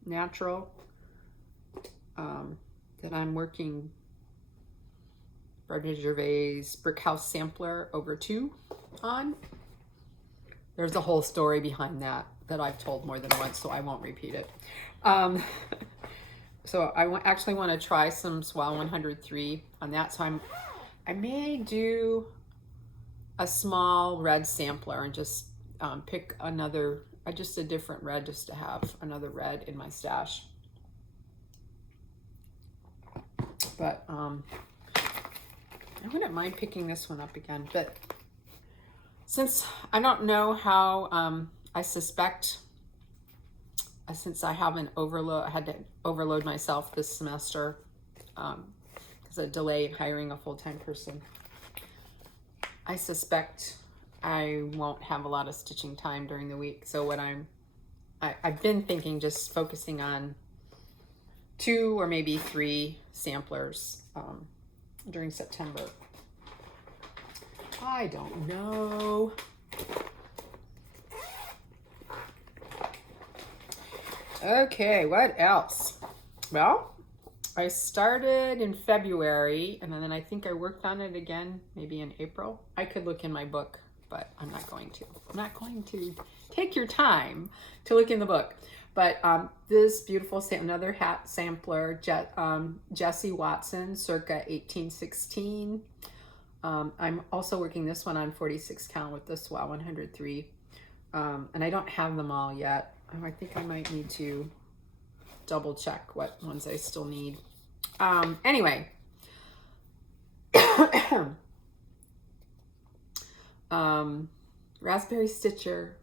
natural that I'm working Brunch Gervais Brick House Sampler over 2 on. There's a whole story behind that I've told more than once, so I won't repeat it. So I actually want to try some Swa 103 on that. So I may do a small red sampler and just pick another, just a different red, just to have another red in my stash. But I wouldn't mind picking this one up again, but since I don't know how, I suspect, since I haven't I had to overload myself this semester because of delay in hiring a full-time person, I suspect I won't have a lot of stitching time during the week. So what I've been thinking, just focusing on 2 or maybe 3 samplers during September. I don't know. Okay, what else? Well, I started in February, and then I think I worked on it again maybe in April. I could look in my book, but I'm not going to. I'm not going to take your time to look in the book. But this beautiful, another hat sampler, Jessie Watson, circa 1816. I'm also working this one on 46 count with the Swa 103. And I don't have them all yet. I think I might need to double check what ones I still need. Anyway. Raspberry Stitcher.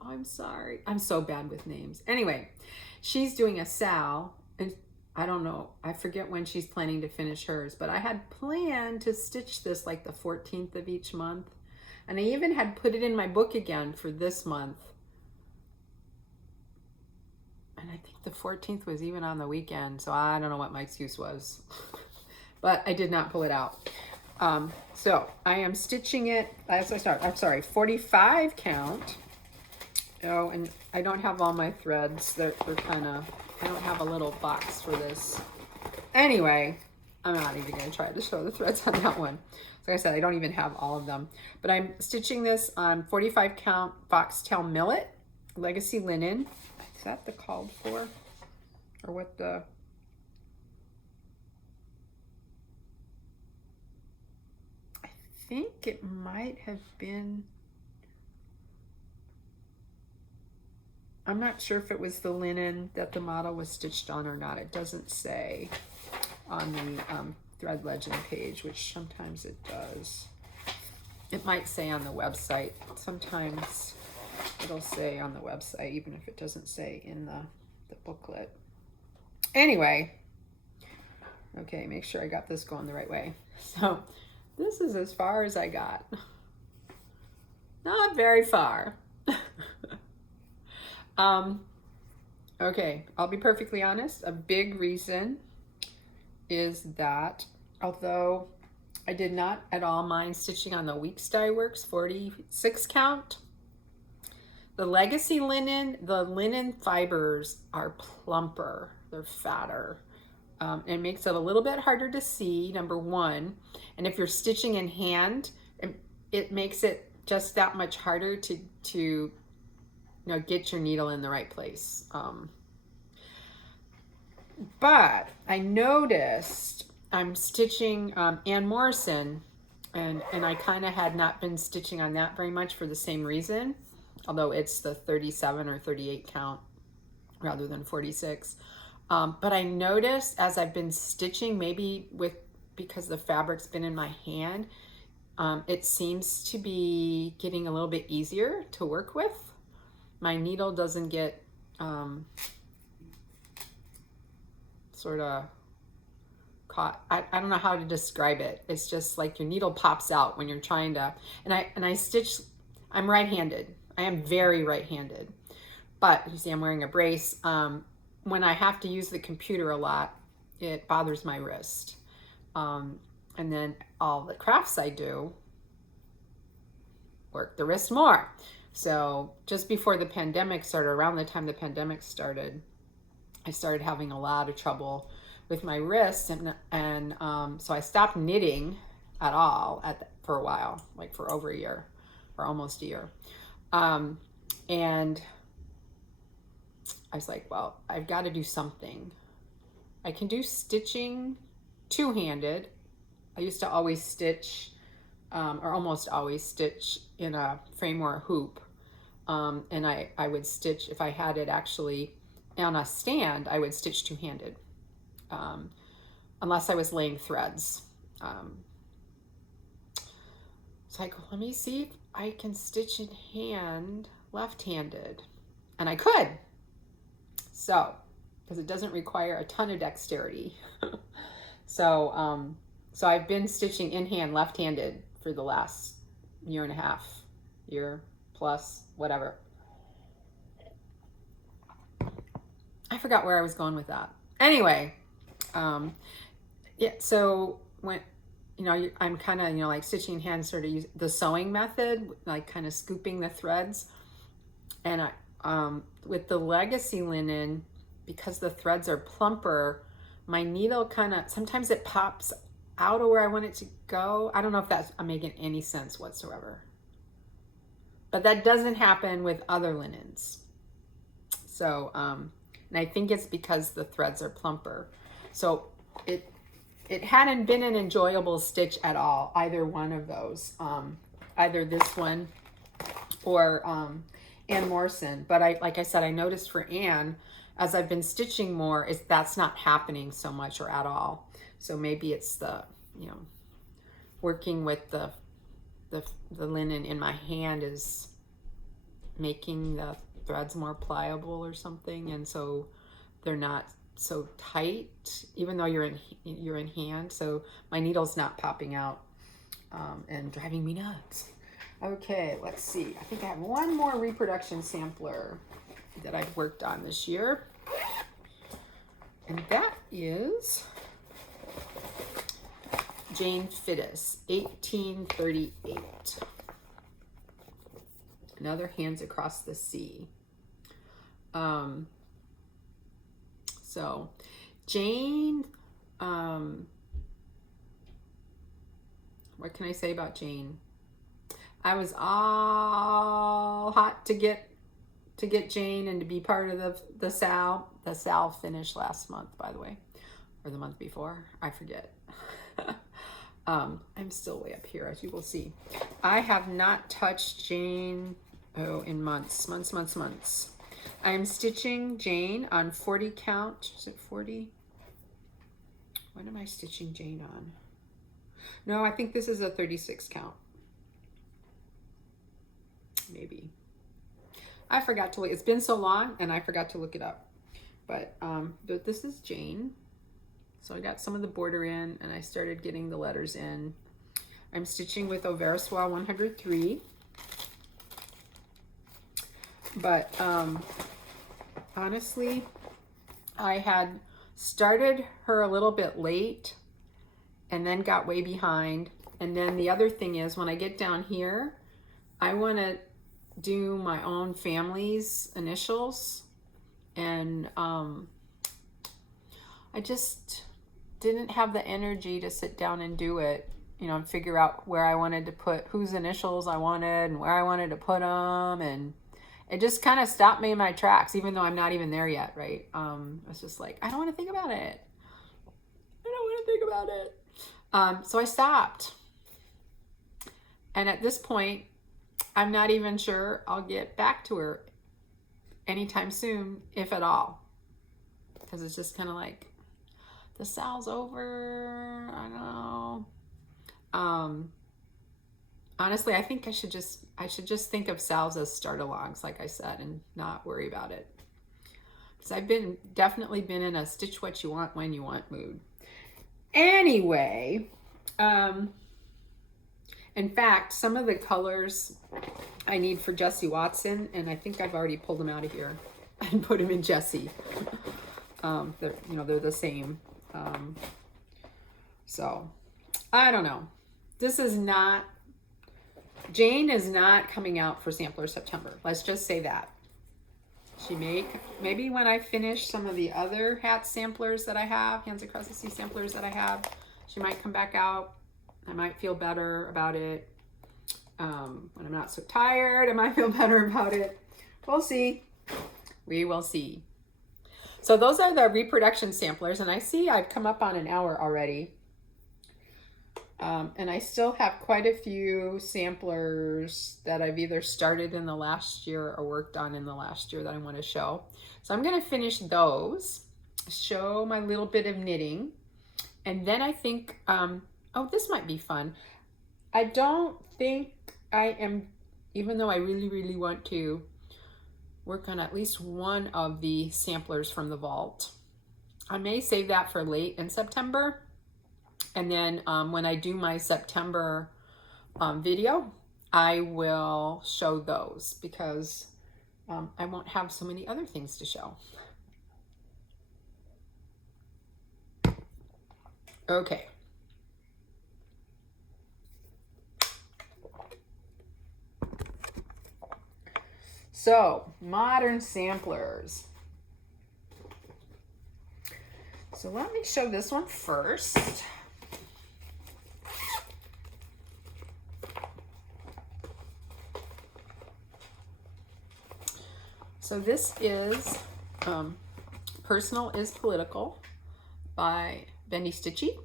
Oh, I'm sorry. I'm so bad with names. Anyway, she's doing a Sal, and I don't know. I forget when she's planning to finish hers, but I had planned to stitch this like the 14th of each month. And I even had put it in my book again for this month. And I think the 14th was even on the weekend, so I don't know what my excuse was. But I did not pull it out. So I am stitching it as I start. I'm sorry, 45 count. Oh, and I don't have all my threads. They're kind of, I don't have a little box for this. Anyway, I'm not even going to try to show the threads on that one. So like I said, I don't even have all of them. But I'm stitching this on 45 count Foxtail Millet, Legacy Linen. Is that the called for? Or what the... I think it might have been... I'm not sure if it was the linen that the model was stitched on or not. It doesn't say on the thread legend page, which sometimes it does. It might say on the website. Sometimes it'll say on the website, even if it doesn't say in the booklet. Anyway, okay, make sure I got this going the right way. So this is as far as I got. Not very far. Okay, I'll be perfectly honest. A big reason is that although I did not at all mind stitching on the Weeks Dye Works 46 count, the Legacy linen, the linen fibers are plumper, they're fatter. It makes it a little bit harder to see, number one. And if you're stitching in hand, it makes it just that much harder to get your needle in the right place. But I noticed I'm stitching Ann Morrison, and I kind of had not been stitching on that very much for the same reason, although it's the 37 or 38 count rather than 46. But I noticed as I've been stitching, maybe because the fabric's been in my hand, It seems to be getting a little bit easier to work with. My needle doesn't get sort of caught. I don't know how to describe it. It's just like your needle pops out when you're trying to, and I stitch. I'm right-handed. I am very right-handed, but you see I'm wearing a brace. When I have to use the computer a lot, it bothers my wrist. And then all the crafts I do work the wrist more. So just before the pandemic started, around the time the pandemic started, I started having a lot of trouble with my wrist, and so I stopped knitting at all for a while, like for over a year or almost a year. And I was like, well, I've got to do something. I can do stitching two-handed. I used to always stitch, or almost always stitch in a frame or a hoop. And I would stitch, if I had it actually on a stand, I would stitch two-handed, unless I was laying threads. So I go, let me see if I can stitch in hand left-handed. And I could. So, because it doesn't require a ton of dexterity. So I've been stitching in hand left-handed for the last year and a half, year plus, whatever. I forgot where I was going with that. Anyway, yeah, so when, I'm kind of, like stitching in hand, sort of use the sewing method, like kind of scooping the threads. And with the legacy linen, because the threads are plumper, my needle kind of, sometimes it pops out of where I want it to go. I don't know if I'm making any sense whatsoever. But that doesn't happen with other linens. So, and I think it's because the threads are plumper. So it hadn't been an enjoyable stitch at all, either one of those, either this one or Ann Morrison. But like I said, I noticed for Ann, as I've been stitching more, that's not happening so much or at all. So maybe it's the, working with the linen in my hand is making the threads more pliable or something, and so they're not so tight, even though you're in hand. So my needle's not popping out and driving me nuts. Okay, let's see. I think I have one more reproduction sampler that I've worked on this year, and that is Jane Fittis, 1838. Another Hands Across the Sea. So Jane, what can I say about Jane? I was all hot to get Jane and to be part of the Sal. The Sal finished last month, by the way, or the month before. I forget. I'm still way up here, as you will see. I have not touched Jane in months. I'm stitching Jane on 40 count. Is it 40? What am I stitching Jane on? No, I think this is a 36 count. Maybe. I forgot to look. It's been so long and I forgot to look it up. But this is Jane. So I got some of the border in and I started getting the letters in. I'm stitching with Oversois 103. But honestly, I had started her a little bit late and then got way behind. And then the other thing is, when I get down here, I want to do my own family's initials. And I just didn't have the energy to sit down and do it, and figure out where I wanted to put, whose initials I wanted and where I wanted to put them. And it just kind of stopped me in my tracks, even though I'm not even there yet, right? It's just like, I don't want to think about it. So I stopped. And at this point, I'm not even sure I'll get back to her anytime soon, if at all. Because it's just kind of like, the sal's over. I don't know. honestly, I think I should just think of salves as start-alongs, like I said, and not worry about it. Because I've definitely been in a stitch what you want when you want mood. Anyway, in fact, some of the colors I need for Jessie Watson, and I think I've already pulled them out of here and put them in Jessie. They're the same. So I don't know. Jane is not coming out for Sampler September. Let's just say that. Maybe when I finish some of the other hat samplers that I have, Hands Across the Sea samplers that I have, she might come back out. I might feel better about it. When I'm not so tired, I might feel better about it. We'll see. We will see. So those are the reproduction samplers, and I see I've come up on an hour already. And I still have quite a few samplers that I've either started in the last year or worked on in the last year that I want to show. So I'm going to finish those, show my little bit of knitting, and then I think, oh, this might be fun. I don't think I am, even though I really, really want to work on at least one of the samplers from the vault. I may save that for late in September. And then when I do my September video, I will show those because I won't have so many other things to show. Okay. So, modern samplers. So let me show this one first. So this is Personal is Political by Benny Stitchy.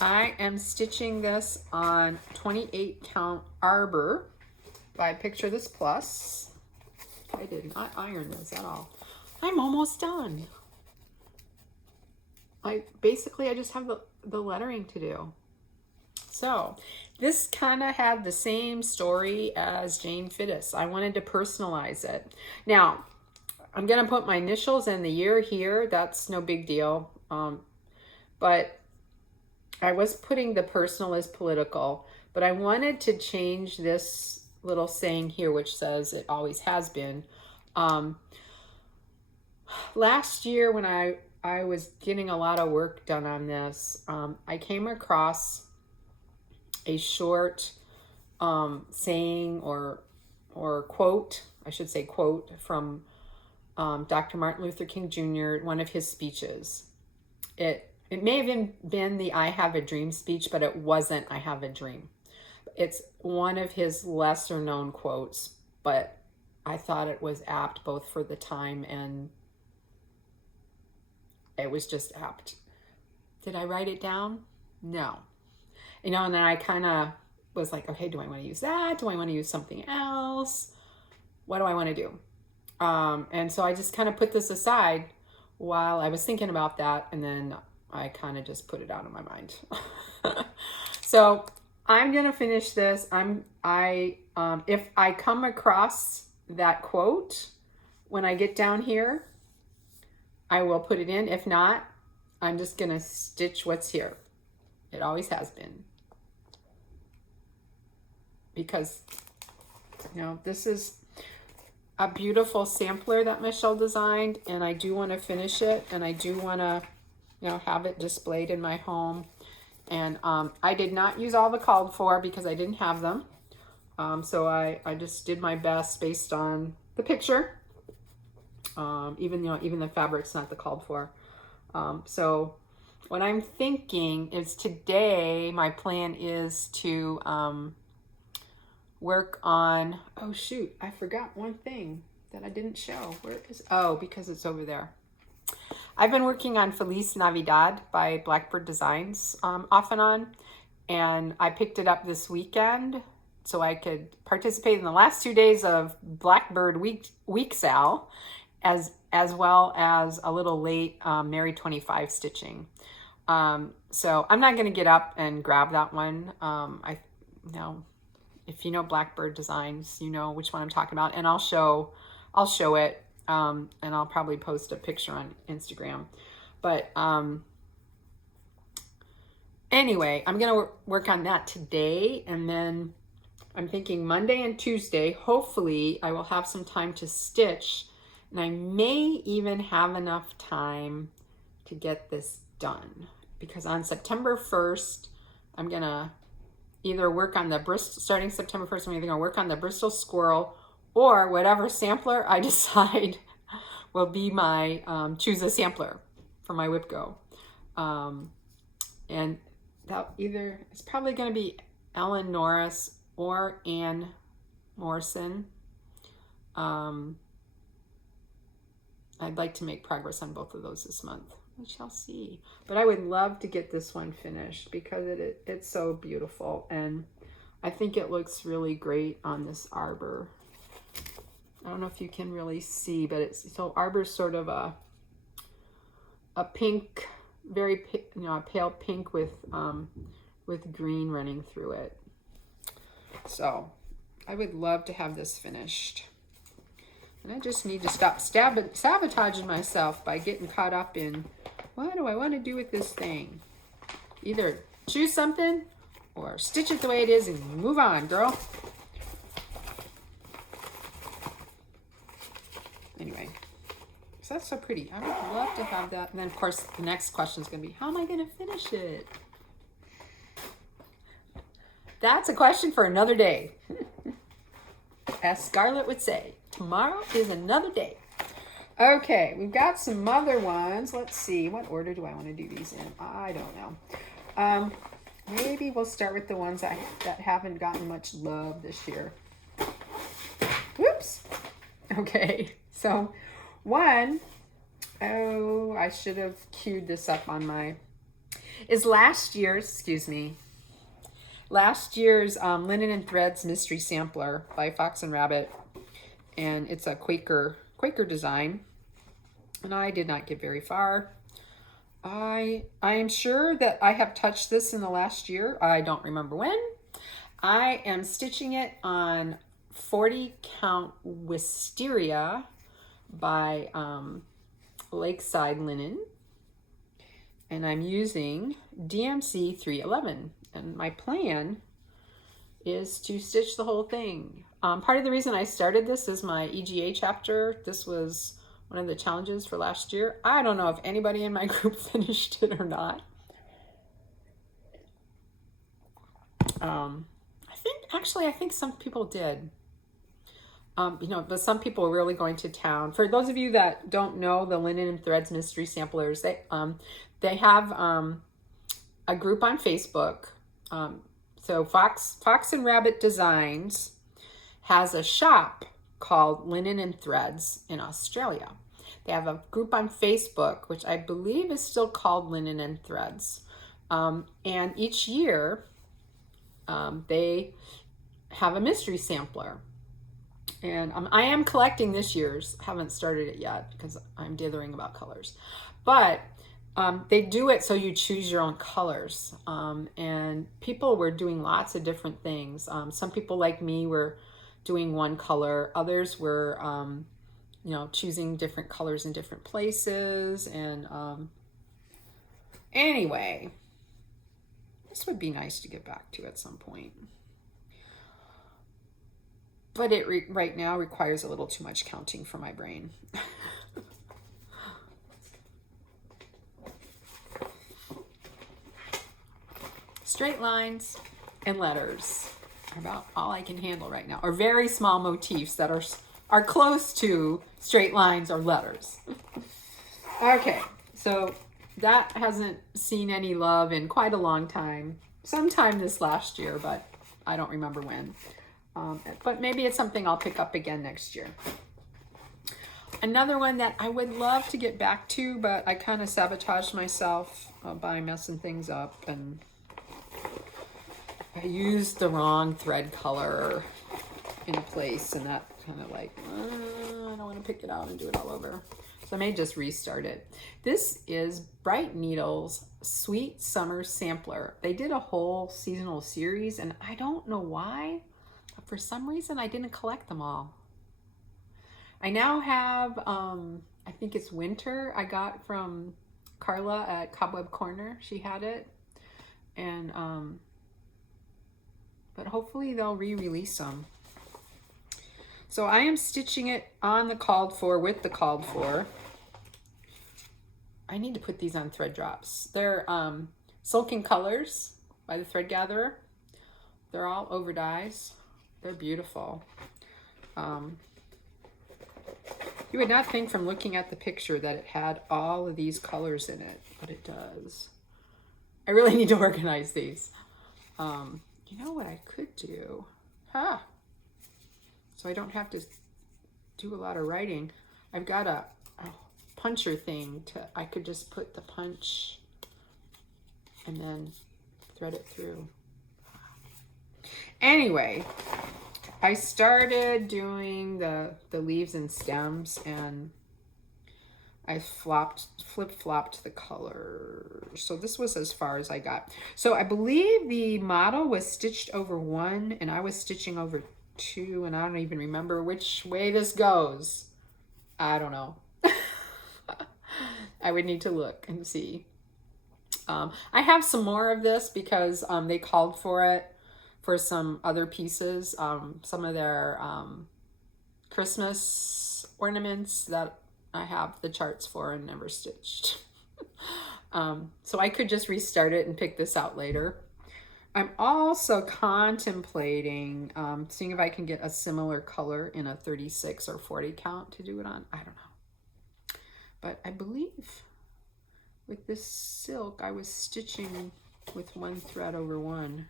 I am stitching this on 28 count arbor by Picture This Plus. I did not iron this at all. I'm almost done. I just have the lettering to do. So this kind of had the same story as Jane Fittis. I wanted to personalize it. Now, I'm going to put my initials and the year here. That's no big deal. But I was putting the Personal is Political, but I wanted to change this little saying here, which says it always has been. Last year when I was getting a lot of work done on this, I came across a short saying or quote, I should say quote, from Dr. Martin Luther King Jr., one of his speeches. It may have been the I Have a Dream speech, but it wasn't I Have a Dream. It's one of his lesser known quotes, but I thought it was apt both for the time and it was just apt. Did I write it down? No. And then I kind of was like, okay, do I want to use that? Do I want to use something else? What do I want to do? And so I just kind of put this aside while I was thinking about that. And then I kind of just put it out of my mind. So I'm going to finish this. If I come across that quote, when I get down here, I will put it in. If not, I'm just going to stitch what's here. It always has been. Because, this is a beautiful sampler that Michelle designed, and I do want to finish it, and I do want to, have it displayed in my home. And I did not use all the called for because I didn't have them. So I just did my best based on the picture. Even the fabric's not the called for. So what I'm thinking is today my plan is to work on, oh shoot, I forgot one thing that I didn't show. Where is, oh, because it's over there. I've been working on Feliz Navidad by Blackbird Designs off and on, and I picked it up this weekend so I could participate in the last 2 days of Blackbird Week Sale, as well as a little late Merry 25 stitching. So I'm not going to get up and grab that one. If you know Blackbird Designs, you know which one I'm talking about, and I'll show it, and I'll probably post a picture on Instagram. But anyway, I'm gonna work on that today, and then I'm thinking Monday and Tuesday, hopefully I will have some time to stitch, and I may even have enough time to get this done, because on September 1st, I'm gonna either work on the Bristol, starting September 1st, I'm either gonna work on the Bristol Squirrel or whatever sampler I decide will be my, choose a sampler for my WIP Go. And that either, it's probably gonna be Ellen Norris or Anne Morrison. I'd like to make progress on both of those this month. We shall see. But I would love to get this one finished because it's so beautiful, and I think it looks really great on this arbor. I don't know if you can really see, but so arbor's sort of a pink, very a pale pink with green running through it. So I would love to have this finished. And I just need to stop sabotaging myself by getting caught up in, what do I want to do with this thing? Either choose something or stitch it the way it is and move on, girl. Anyway, so that's so pretty. I would love to have that. And then, of course, the next question is going to be, how am I going to finish it? That's a question for another day. As Scarlett would say, tomorrow is another day. Okay, we've got some other ones. Let's see, what order do I want to do these in? I don't know. Maybe we'll start with the ones that haven't gotten much love this year. Whoops. Okay, so one, oh, I should have queued this up on my, is last year's Linen and Threads Mystery Sampler by Fox and Rabbit, and it's a Quaker design, and I did not get very far. I am sure that I have touched this in the last year. I don't remember when. I am stitching it on 40 count Wisteria by Lakeside Linen, and I'm using DMC 311. And my plan is to stitch the whole thing. Part of the reason I started this is my EGA chapter. This was one of the challenges for last year. I don't know if anybody in my group finished it or not. I think some people did. But some people are really going to town. For those of you that don't know the Linen and Threads Mystery Samplers, they have a group on Facebook. So Fox and Rabbit Designs has a shop called Linen and Threads in Australia. They have a group on Facebook, which I believe is still called Linen and Threads. And each year they have a mystery sampler. And I am collecting this year's. Haven't started it yet because I'm dithering about colors. But they do it so you choose your own colors. And people were doing lots of different things. Some people like me were doing one color. Others were, choosing different colors in different places. And anyway, this would be nice to get back to at some point. But it right now requires a little too much counting for my brain. Straight lines and letters are about all I can handle right now, or very small motifs that are close to straight lines or letters. Okay, so that hasn't seen any love in quite a long time. Sometime this last year, but I don't remember when. But maybe it's something I'll pick up again next year. Another one that I would love to get back to, but I kind of sabotaged myself by messing things up, and I used the wrong thread color in a place, and that kind of like, I don't want to pick it out and do it all over. So I may just restart it. This is Bright Needles Sweet Summer Sampler. They did a whole seasonal series, and I don't know why. for some reason I didn't collect them all. I now have, I think it's Winter I got from Carla at Cobweb Corner. She had it. And, but hopefully they'll re-release them. So I am stitching it on the called for with the called for. I need to put these on thread drops. They're Silken Colors by the Thread Gatherer. They're all over dyes. They're beautiful. You would not think from looking at the picture that it had all of these colors in it, but it does. I really need to organize these. You know what I could do? So I don't have to do a lot of writing. I've got a puncher thing I could just put the punch and then thread it through. Anyway, I started doing the leaves and stems, and I flip-flopped the color. So this was as far as I got. So I believe the model was stitched over 1 and I was stitching over 2, and I don't even remember which way this goes. I don't know. I would need to look and see. I have some more of this because they called for it for some other pieces. Some of their Christmas ornaments that I have the charts for and never stitched. So I could just restart it and pick this out later. I'm also contemplating seeing if I can get a similar color in a 36 or 40 count to do it on. I don't know. But I believe with this silk, I was stitching with 1 thread over 1.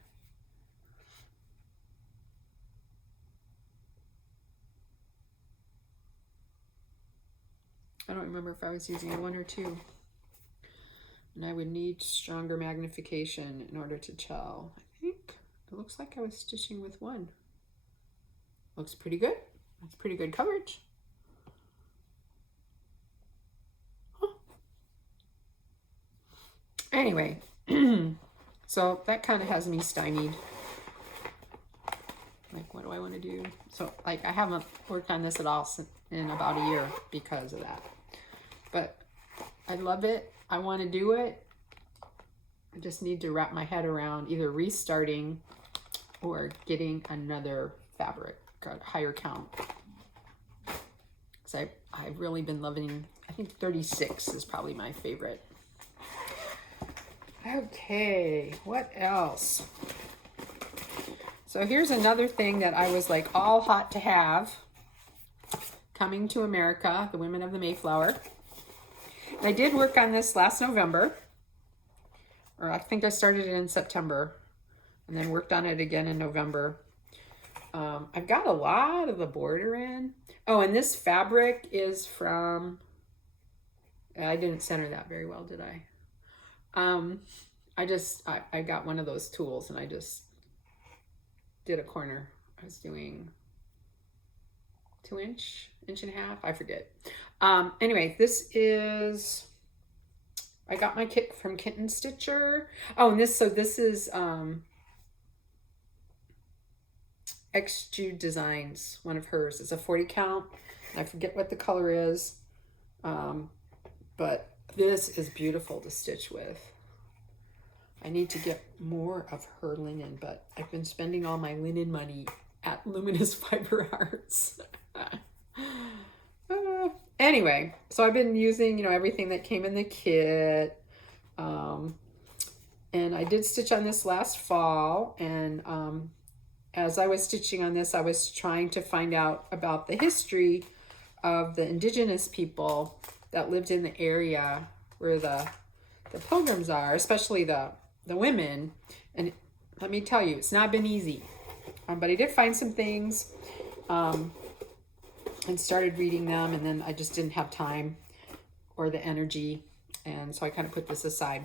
I don't remember if I was using a 1 or 2. And I would need stronger magnification in order to tell. I think it looks like I was stitching with 1. Looks pretty good. That's pretty good coverage. Anyway, so that kind of has me stymied. Like, what do I want to do? So, like, I haven't worked on this at all in about a year because of that. But I love it. I want to do it. I just need to wrap my head around either restarting or getting another fabric, a higher count. Because I've really been loving, I think 36 is probably my favorite. Okay, what else? So here's another thing that I was like all hot to have. Coming to America, the Women of the Mayflower. And I did work on this last November. Or I think I started it in September. And then worked on it again in November. I've got a lot of the border in. Oh, and this fabric is from... I didn't center that very well, did I? I got one of those tools and I just did a corner. I was doing 2-inch, 1.5 inches, I forget. Anyway, this is, I got my kit from Kitten Stitcher. Oh, and this is X-Jude Designs, one of hers. It's a 40 count. I forget what the color is. But this is beautiful to stitch with. I need to get more of her linen, but I've been spending all my linen money at Luminous Fiber Arts. Anyway, so I've been using, everything that came in the kit. And I did stitch on this last fall. And as I was stitching on this, I was trying to find out about the history of the indigenous people that lived in the area where the pilgrims are, especially the women. And let me tell you, it's not been easy. But I did find some things and started reading them, and then I just didn't have time or the energy, and so I kind of put this aside.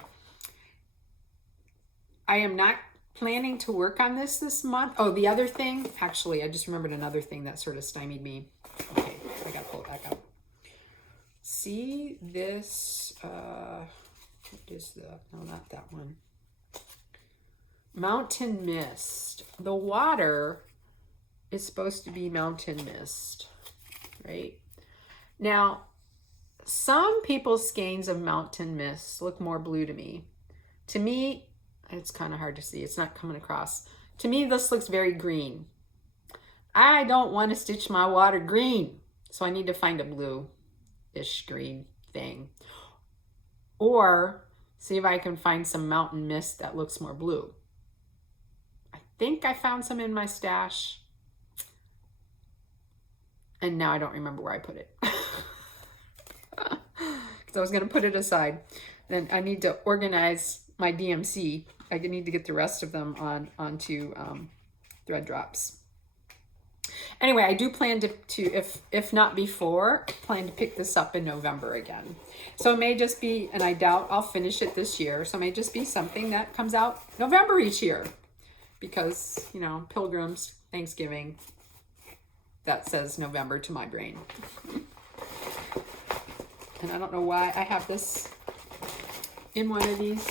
I am not planning to work on this month. Oh, the other thing, actually, I just remembered another thing that sort of stymied me. Okay, I gotta pull it back out. See this, what is no, not that one. Mountain Mist. The water is supposed to be Mountain Mist, right? Now, some people's skeins of Mountain Mist look more blue to me. To me, it's kind of hard to see. It's not coming across. To me, this looks very green. I don't want to stitch my water green, so I need to find a blue-ish green thing. Or see if I can find some Mountain Mist that looks more blue. I think I found some in my stash. And now I don't remember where I put it. Because I was going to put it aside. Then I need to organize my DMC. I need to get the rest of them onto thread drops. Anyway, I do plan to if not before, plan to pick this up in November again. So it may just be, and I doubt I'll finish it this year, so it may just be something that comes out November each year. Because, you know, Pilgrims, Thanksgiving, that says November to my brain. And I don't know why I have this in one of these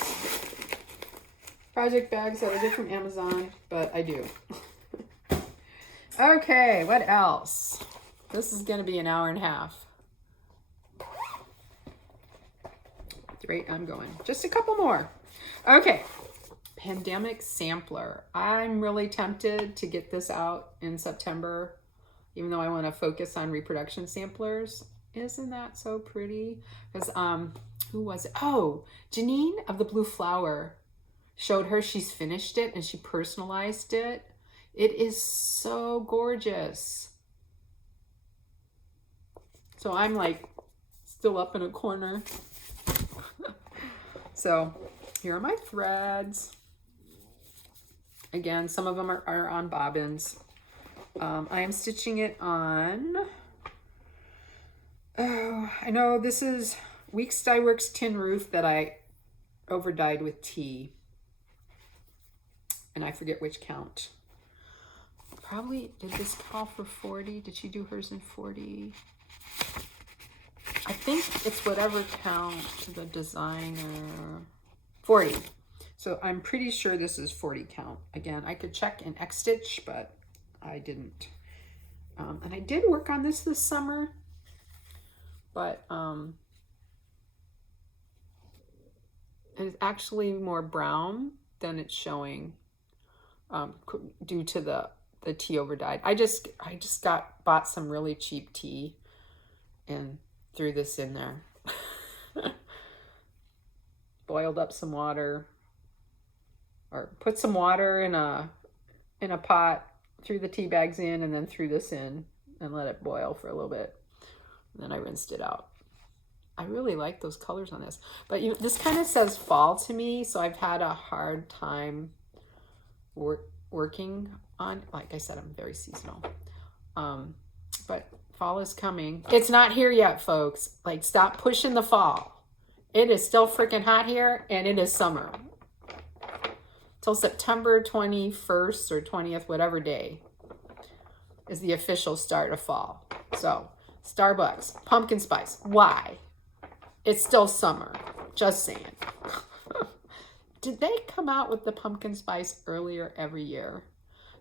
project bags that I did from Amazon, but I do. Okay, what else? This is going to be an hour and a half. At the rate I'm going. Just a couple more. Okay. Pandemic Sampler. I'm really tempted to get this out in September, even though I want to focus on reproduction samplers. Isn't that so pretty? Because, who was it? Oh, Janine of the Blue Flower showed her she's finished it and she personalized it. It is so gorgeous. So I'm like still up in a corner. So here are my threads. Again, some of them are on bobbins. I am stitching it on, oh, I know this is Weeks Dye Works Tin Roof that I over dyed with tea. And I forget which count. Probably, did this call for 40? Did she do hers in 40? I think it's whatever count the designer, 40. So I'm pretty sure this is 40 count. Again, I could check in X Stitch, but I didn't. And I did work on this summer, but it's actually more brown than it's showing due to the tea over dyed. I just bought some really cheap tea and threw this in there. Boiled up some water, or put some water in a pot, threw the tea bags in, and then threw this in and let it boil for a little bit. And then I rinsed it out. I really like those colors on this. But this kind of says fall to me, so I've had a hard time working on, like I said, I'm very seasonal. But fall is coming. It's not here yet, folks. Like, stop pushing the fall. It is still freaking hot here, and it is summer. Till September 21st or 20th, whatever day, is the official start of fall. So, Starbucks, pumpkin spice. Why? It's still summer. Just saying. Did they come out with the pumpkin spice earlier every year?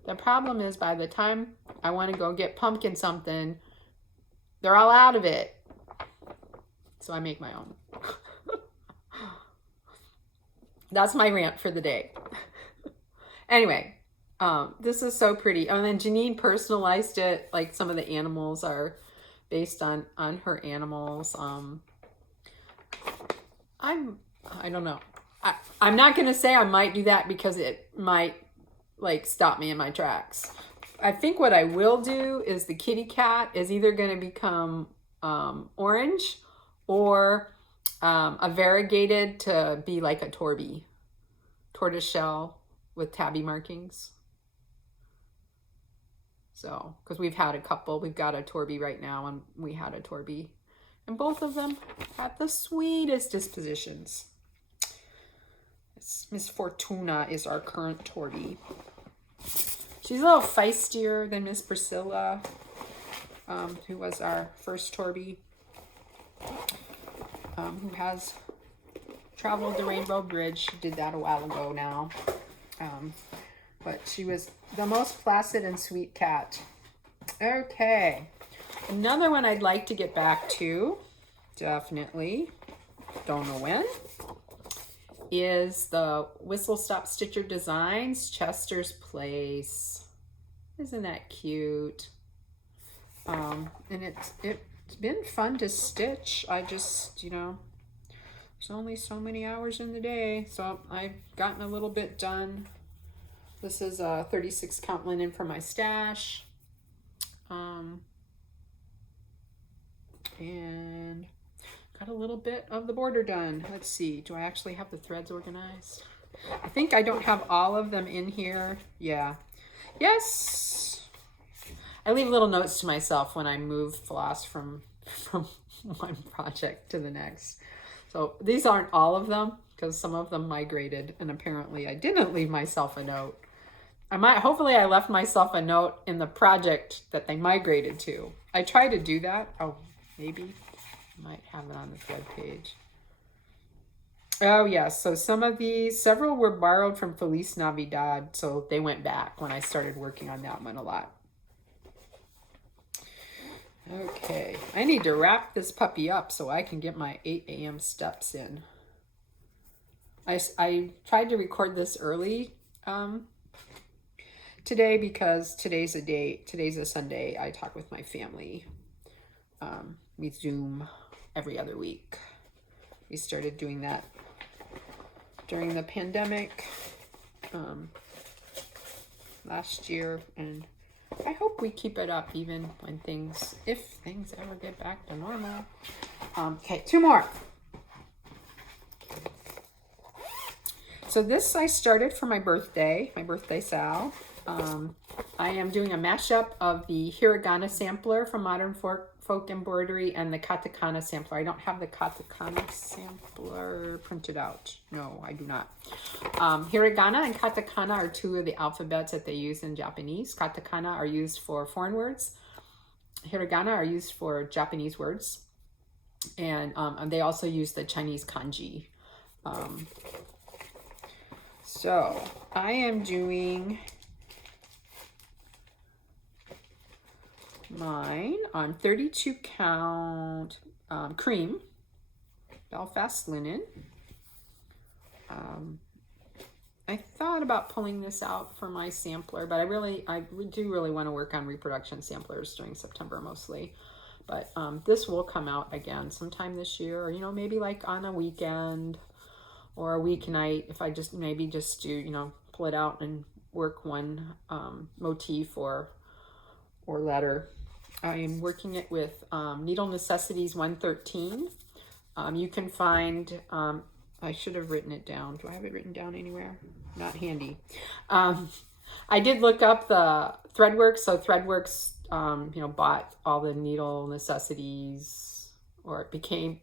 The problem is, by the time I want to go get pumpkin something, they're all out of it. So I make my own. That's my rant for the day. Anyway, this is so pretty. And then Janine personalized it. Like, some of the animals are based on her animals. I don't know. I'm not going to say I might do that because it might like stop me in my tracks. I think what I will do is the kitty cat is either going to become orange or a variegated to be like a torby, tortoiseshell with tabby markings. So, because we've had a couple, we've got a torby right now, and we had a torby, and both of them had the sweetest dispositions. Miss Fortuna is our current torby. She's a little feistier than Miss Priscilla, who was our first torby, who has traveled the Rainbow Bridge. She did that a while ago now. but she was the most placid and sweet cat. Okay, another one I'd like to get back to, definitely, don't know when, is the Whistle Stop Stitcher Designs Chester's Place. Isn't that cute? And it's been fun to stitch. I just, you know, there's only so many hours in the day, so I've gotten a little bit done. This is a 36 count linen from my stash. And got a little bit of the border done. Let's see, do I actually have the threads organized? I think I don't have all of them in here. Yeah. Yes. I leave little notes to myself when I move floss from one project to the next. So these aren't all of them because some of them migrated, and apparently I didn't leave myself a note. Hopefully I left myself a note in the project that they migrated to. I try to do that. Oh, maybe I might have it on the thread page. Oh yes, so several were borrowed from Feliz Navidad, so they went back when I started working on that one a lot. Okay, I need to wrap this puppy up so I can get my 8 a.m. steps in. I tried to record this early today because today's a Sunday. I talk with my family. We Zoom every other week. We started doing that during the pandemic last year, and I hope we keep it up even when if things ever get back to normal. Okay, 2 more. So this I started for my birthday sal. I am doing a mashup of the Hiragana Sampler from Modern Folk Embroidery and the Katakana Sampler. I don't have the Katakana Sampler printed out. No, I do not. Hiragana and Katakana are 2 of the alphabets that they use in Japanese. Katakana are used for foreign words. Hiragana are used for Japanese words. And they also use the Chinese kanji. So I am doing mine on 32 count cream Belfast linen. I thought about pulling this out for my sampler, but I do really want to work on reproduction samplers during September mostly. But this will come out again sometime this year, or, you know, maybe like on a weekend or a weeknight, if I just do, you know, pull it out and work one motif or letter. I am working it with Needle Necessities 113. You can find, I should have written it down. Do I have it written down anywhere? Not handy. I did look up the Threadworks. So Threadworks, you know, bought all the Needle Necessities, or it became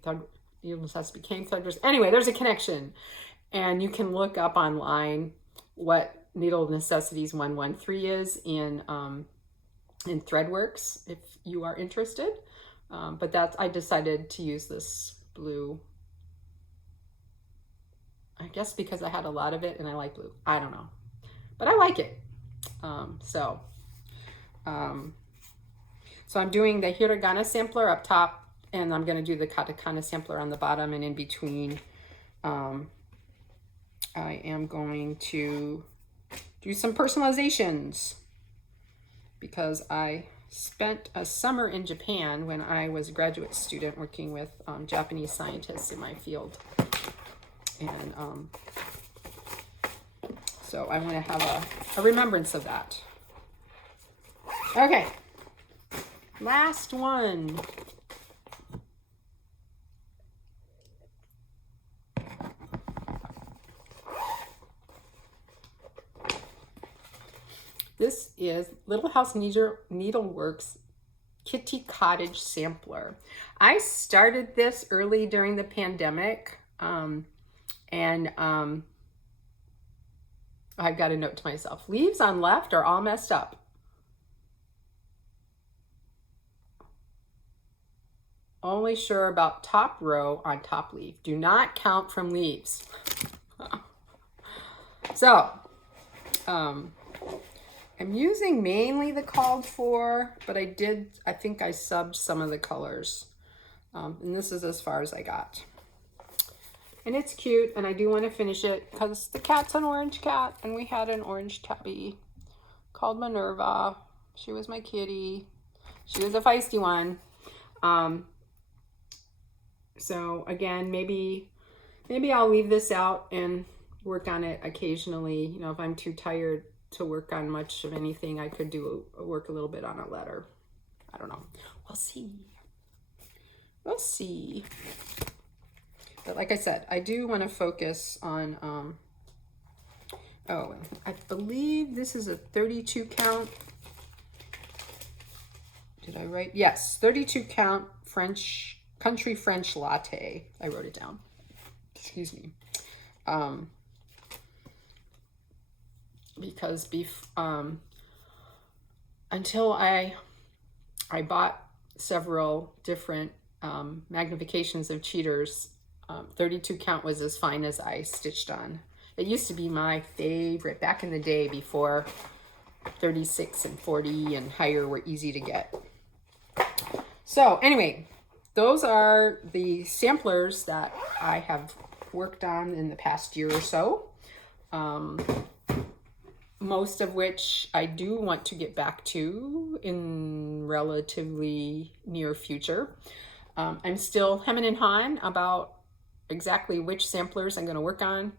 Needle Necessities became Threadworks. Anyway, there's a connection, and you can look up online what Needle Necessities 113 is in Threadworks if you are interested. But I decided to use this blue, I guess because I had a lot of it and I like blue. I don't know, but I like it. So I'm doing the Hiragana Sampler up top, and I'm going to do the Katakana Sampler on the bottom, and in between I am going to do some personalizations because I spent a summer in Japan when I was a graduate student working with Japanese scientists in my field. And so I want to have a remembrance of that. Okay, last one. This is Little House Needleworks Kitty Cottage Sampler. I started this early during the pandemic, and I've got a note to myself. Leaves on left are all messed up. Only sure about top row on top leaf. Do not count from leaves. So, I'm using mainly the called for, but I think I subbed some of the colors. And this is as far as I got. And it's cute, and I do want to finish it because the cat's an orange cat, and we had an orange tabby called Minerva. She was my kitty. She was a feisty one. So again, maybe I'll leave this out and work on it occasionally. You know, if I'm too tired to work on much of anything, I could work a little bit on a letter. I don't know. We'll see. We'll see. But like I said, I do want to focus on, oh, I believe this is a 32 count. Did I write? Yes, 32 count country French latte. I wrote it down. Excuse me. Because until I bought several different magnifications of cheaters, 32 count was as fine as I stitched on. It used to be my favorite back in the day before 36 and 40 and higher were easy to get. So anyway, those are the samplers that I have worked on in the past year or so. Most of which I do want to get back to in relatively near future. I'm still hemming and hawing about exactly which samplers I'm going to work on.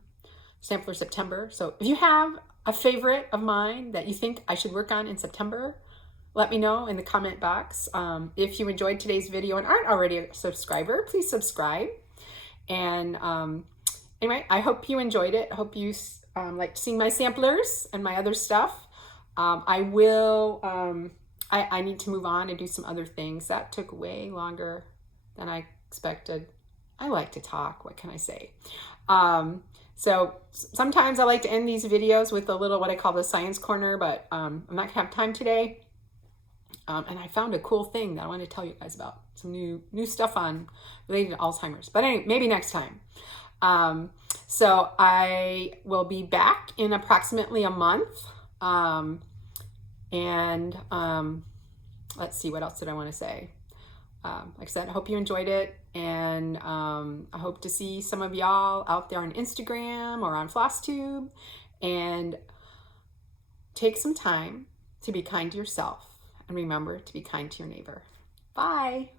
Sampler September. So if you have a favorite of mine that you think I should work on in September, let me know in the comment box. If you enjoyed today's video and aren't already a subscriber, please subscribe. And anyway, I hope you enjoyed it. I hope you liked seeing my samplers and my other stuff. I need to move on and do some other things. That took way longer than I expected. I like to talk, what can I say? So sometimes I like to end these videos with a little what I call the science corner, but I'm not gonna have time today. And I found a cool thing that I want to tell you guys about. Some new stuff on related to Alzheimer's. But anyway, maybe next time. So I will be back in approximately a month. Let's see, what else did I want to say? Like I said, I hope you enjoyed it. And I hope to see some of y'all out there on Instagram or on FlossTube. And take some time to be kind to yourself. And remember to be kind to your neighbor. Bye.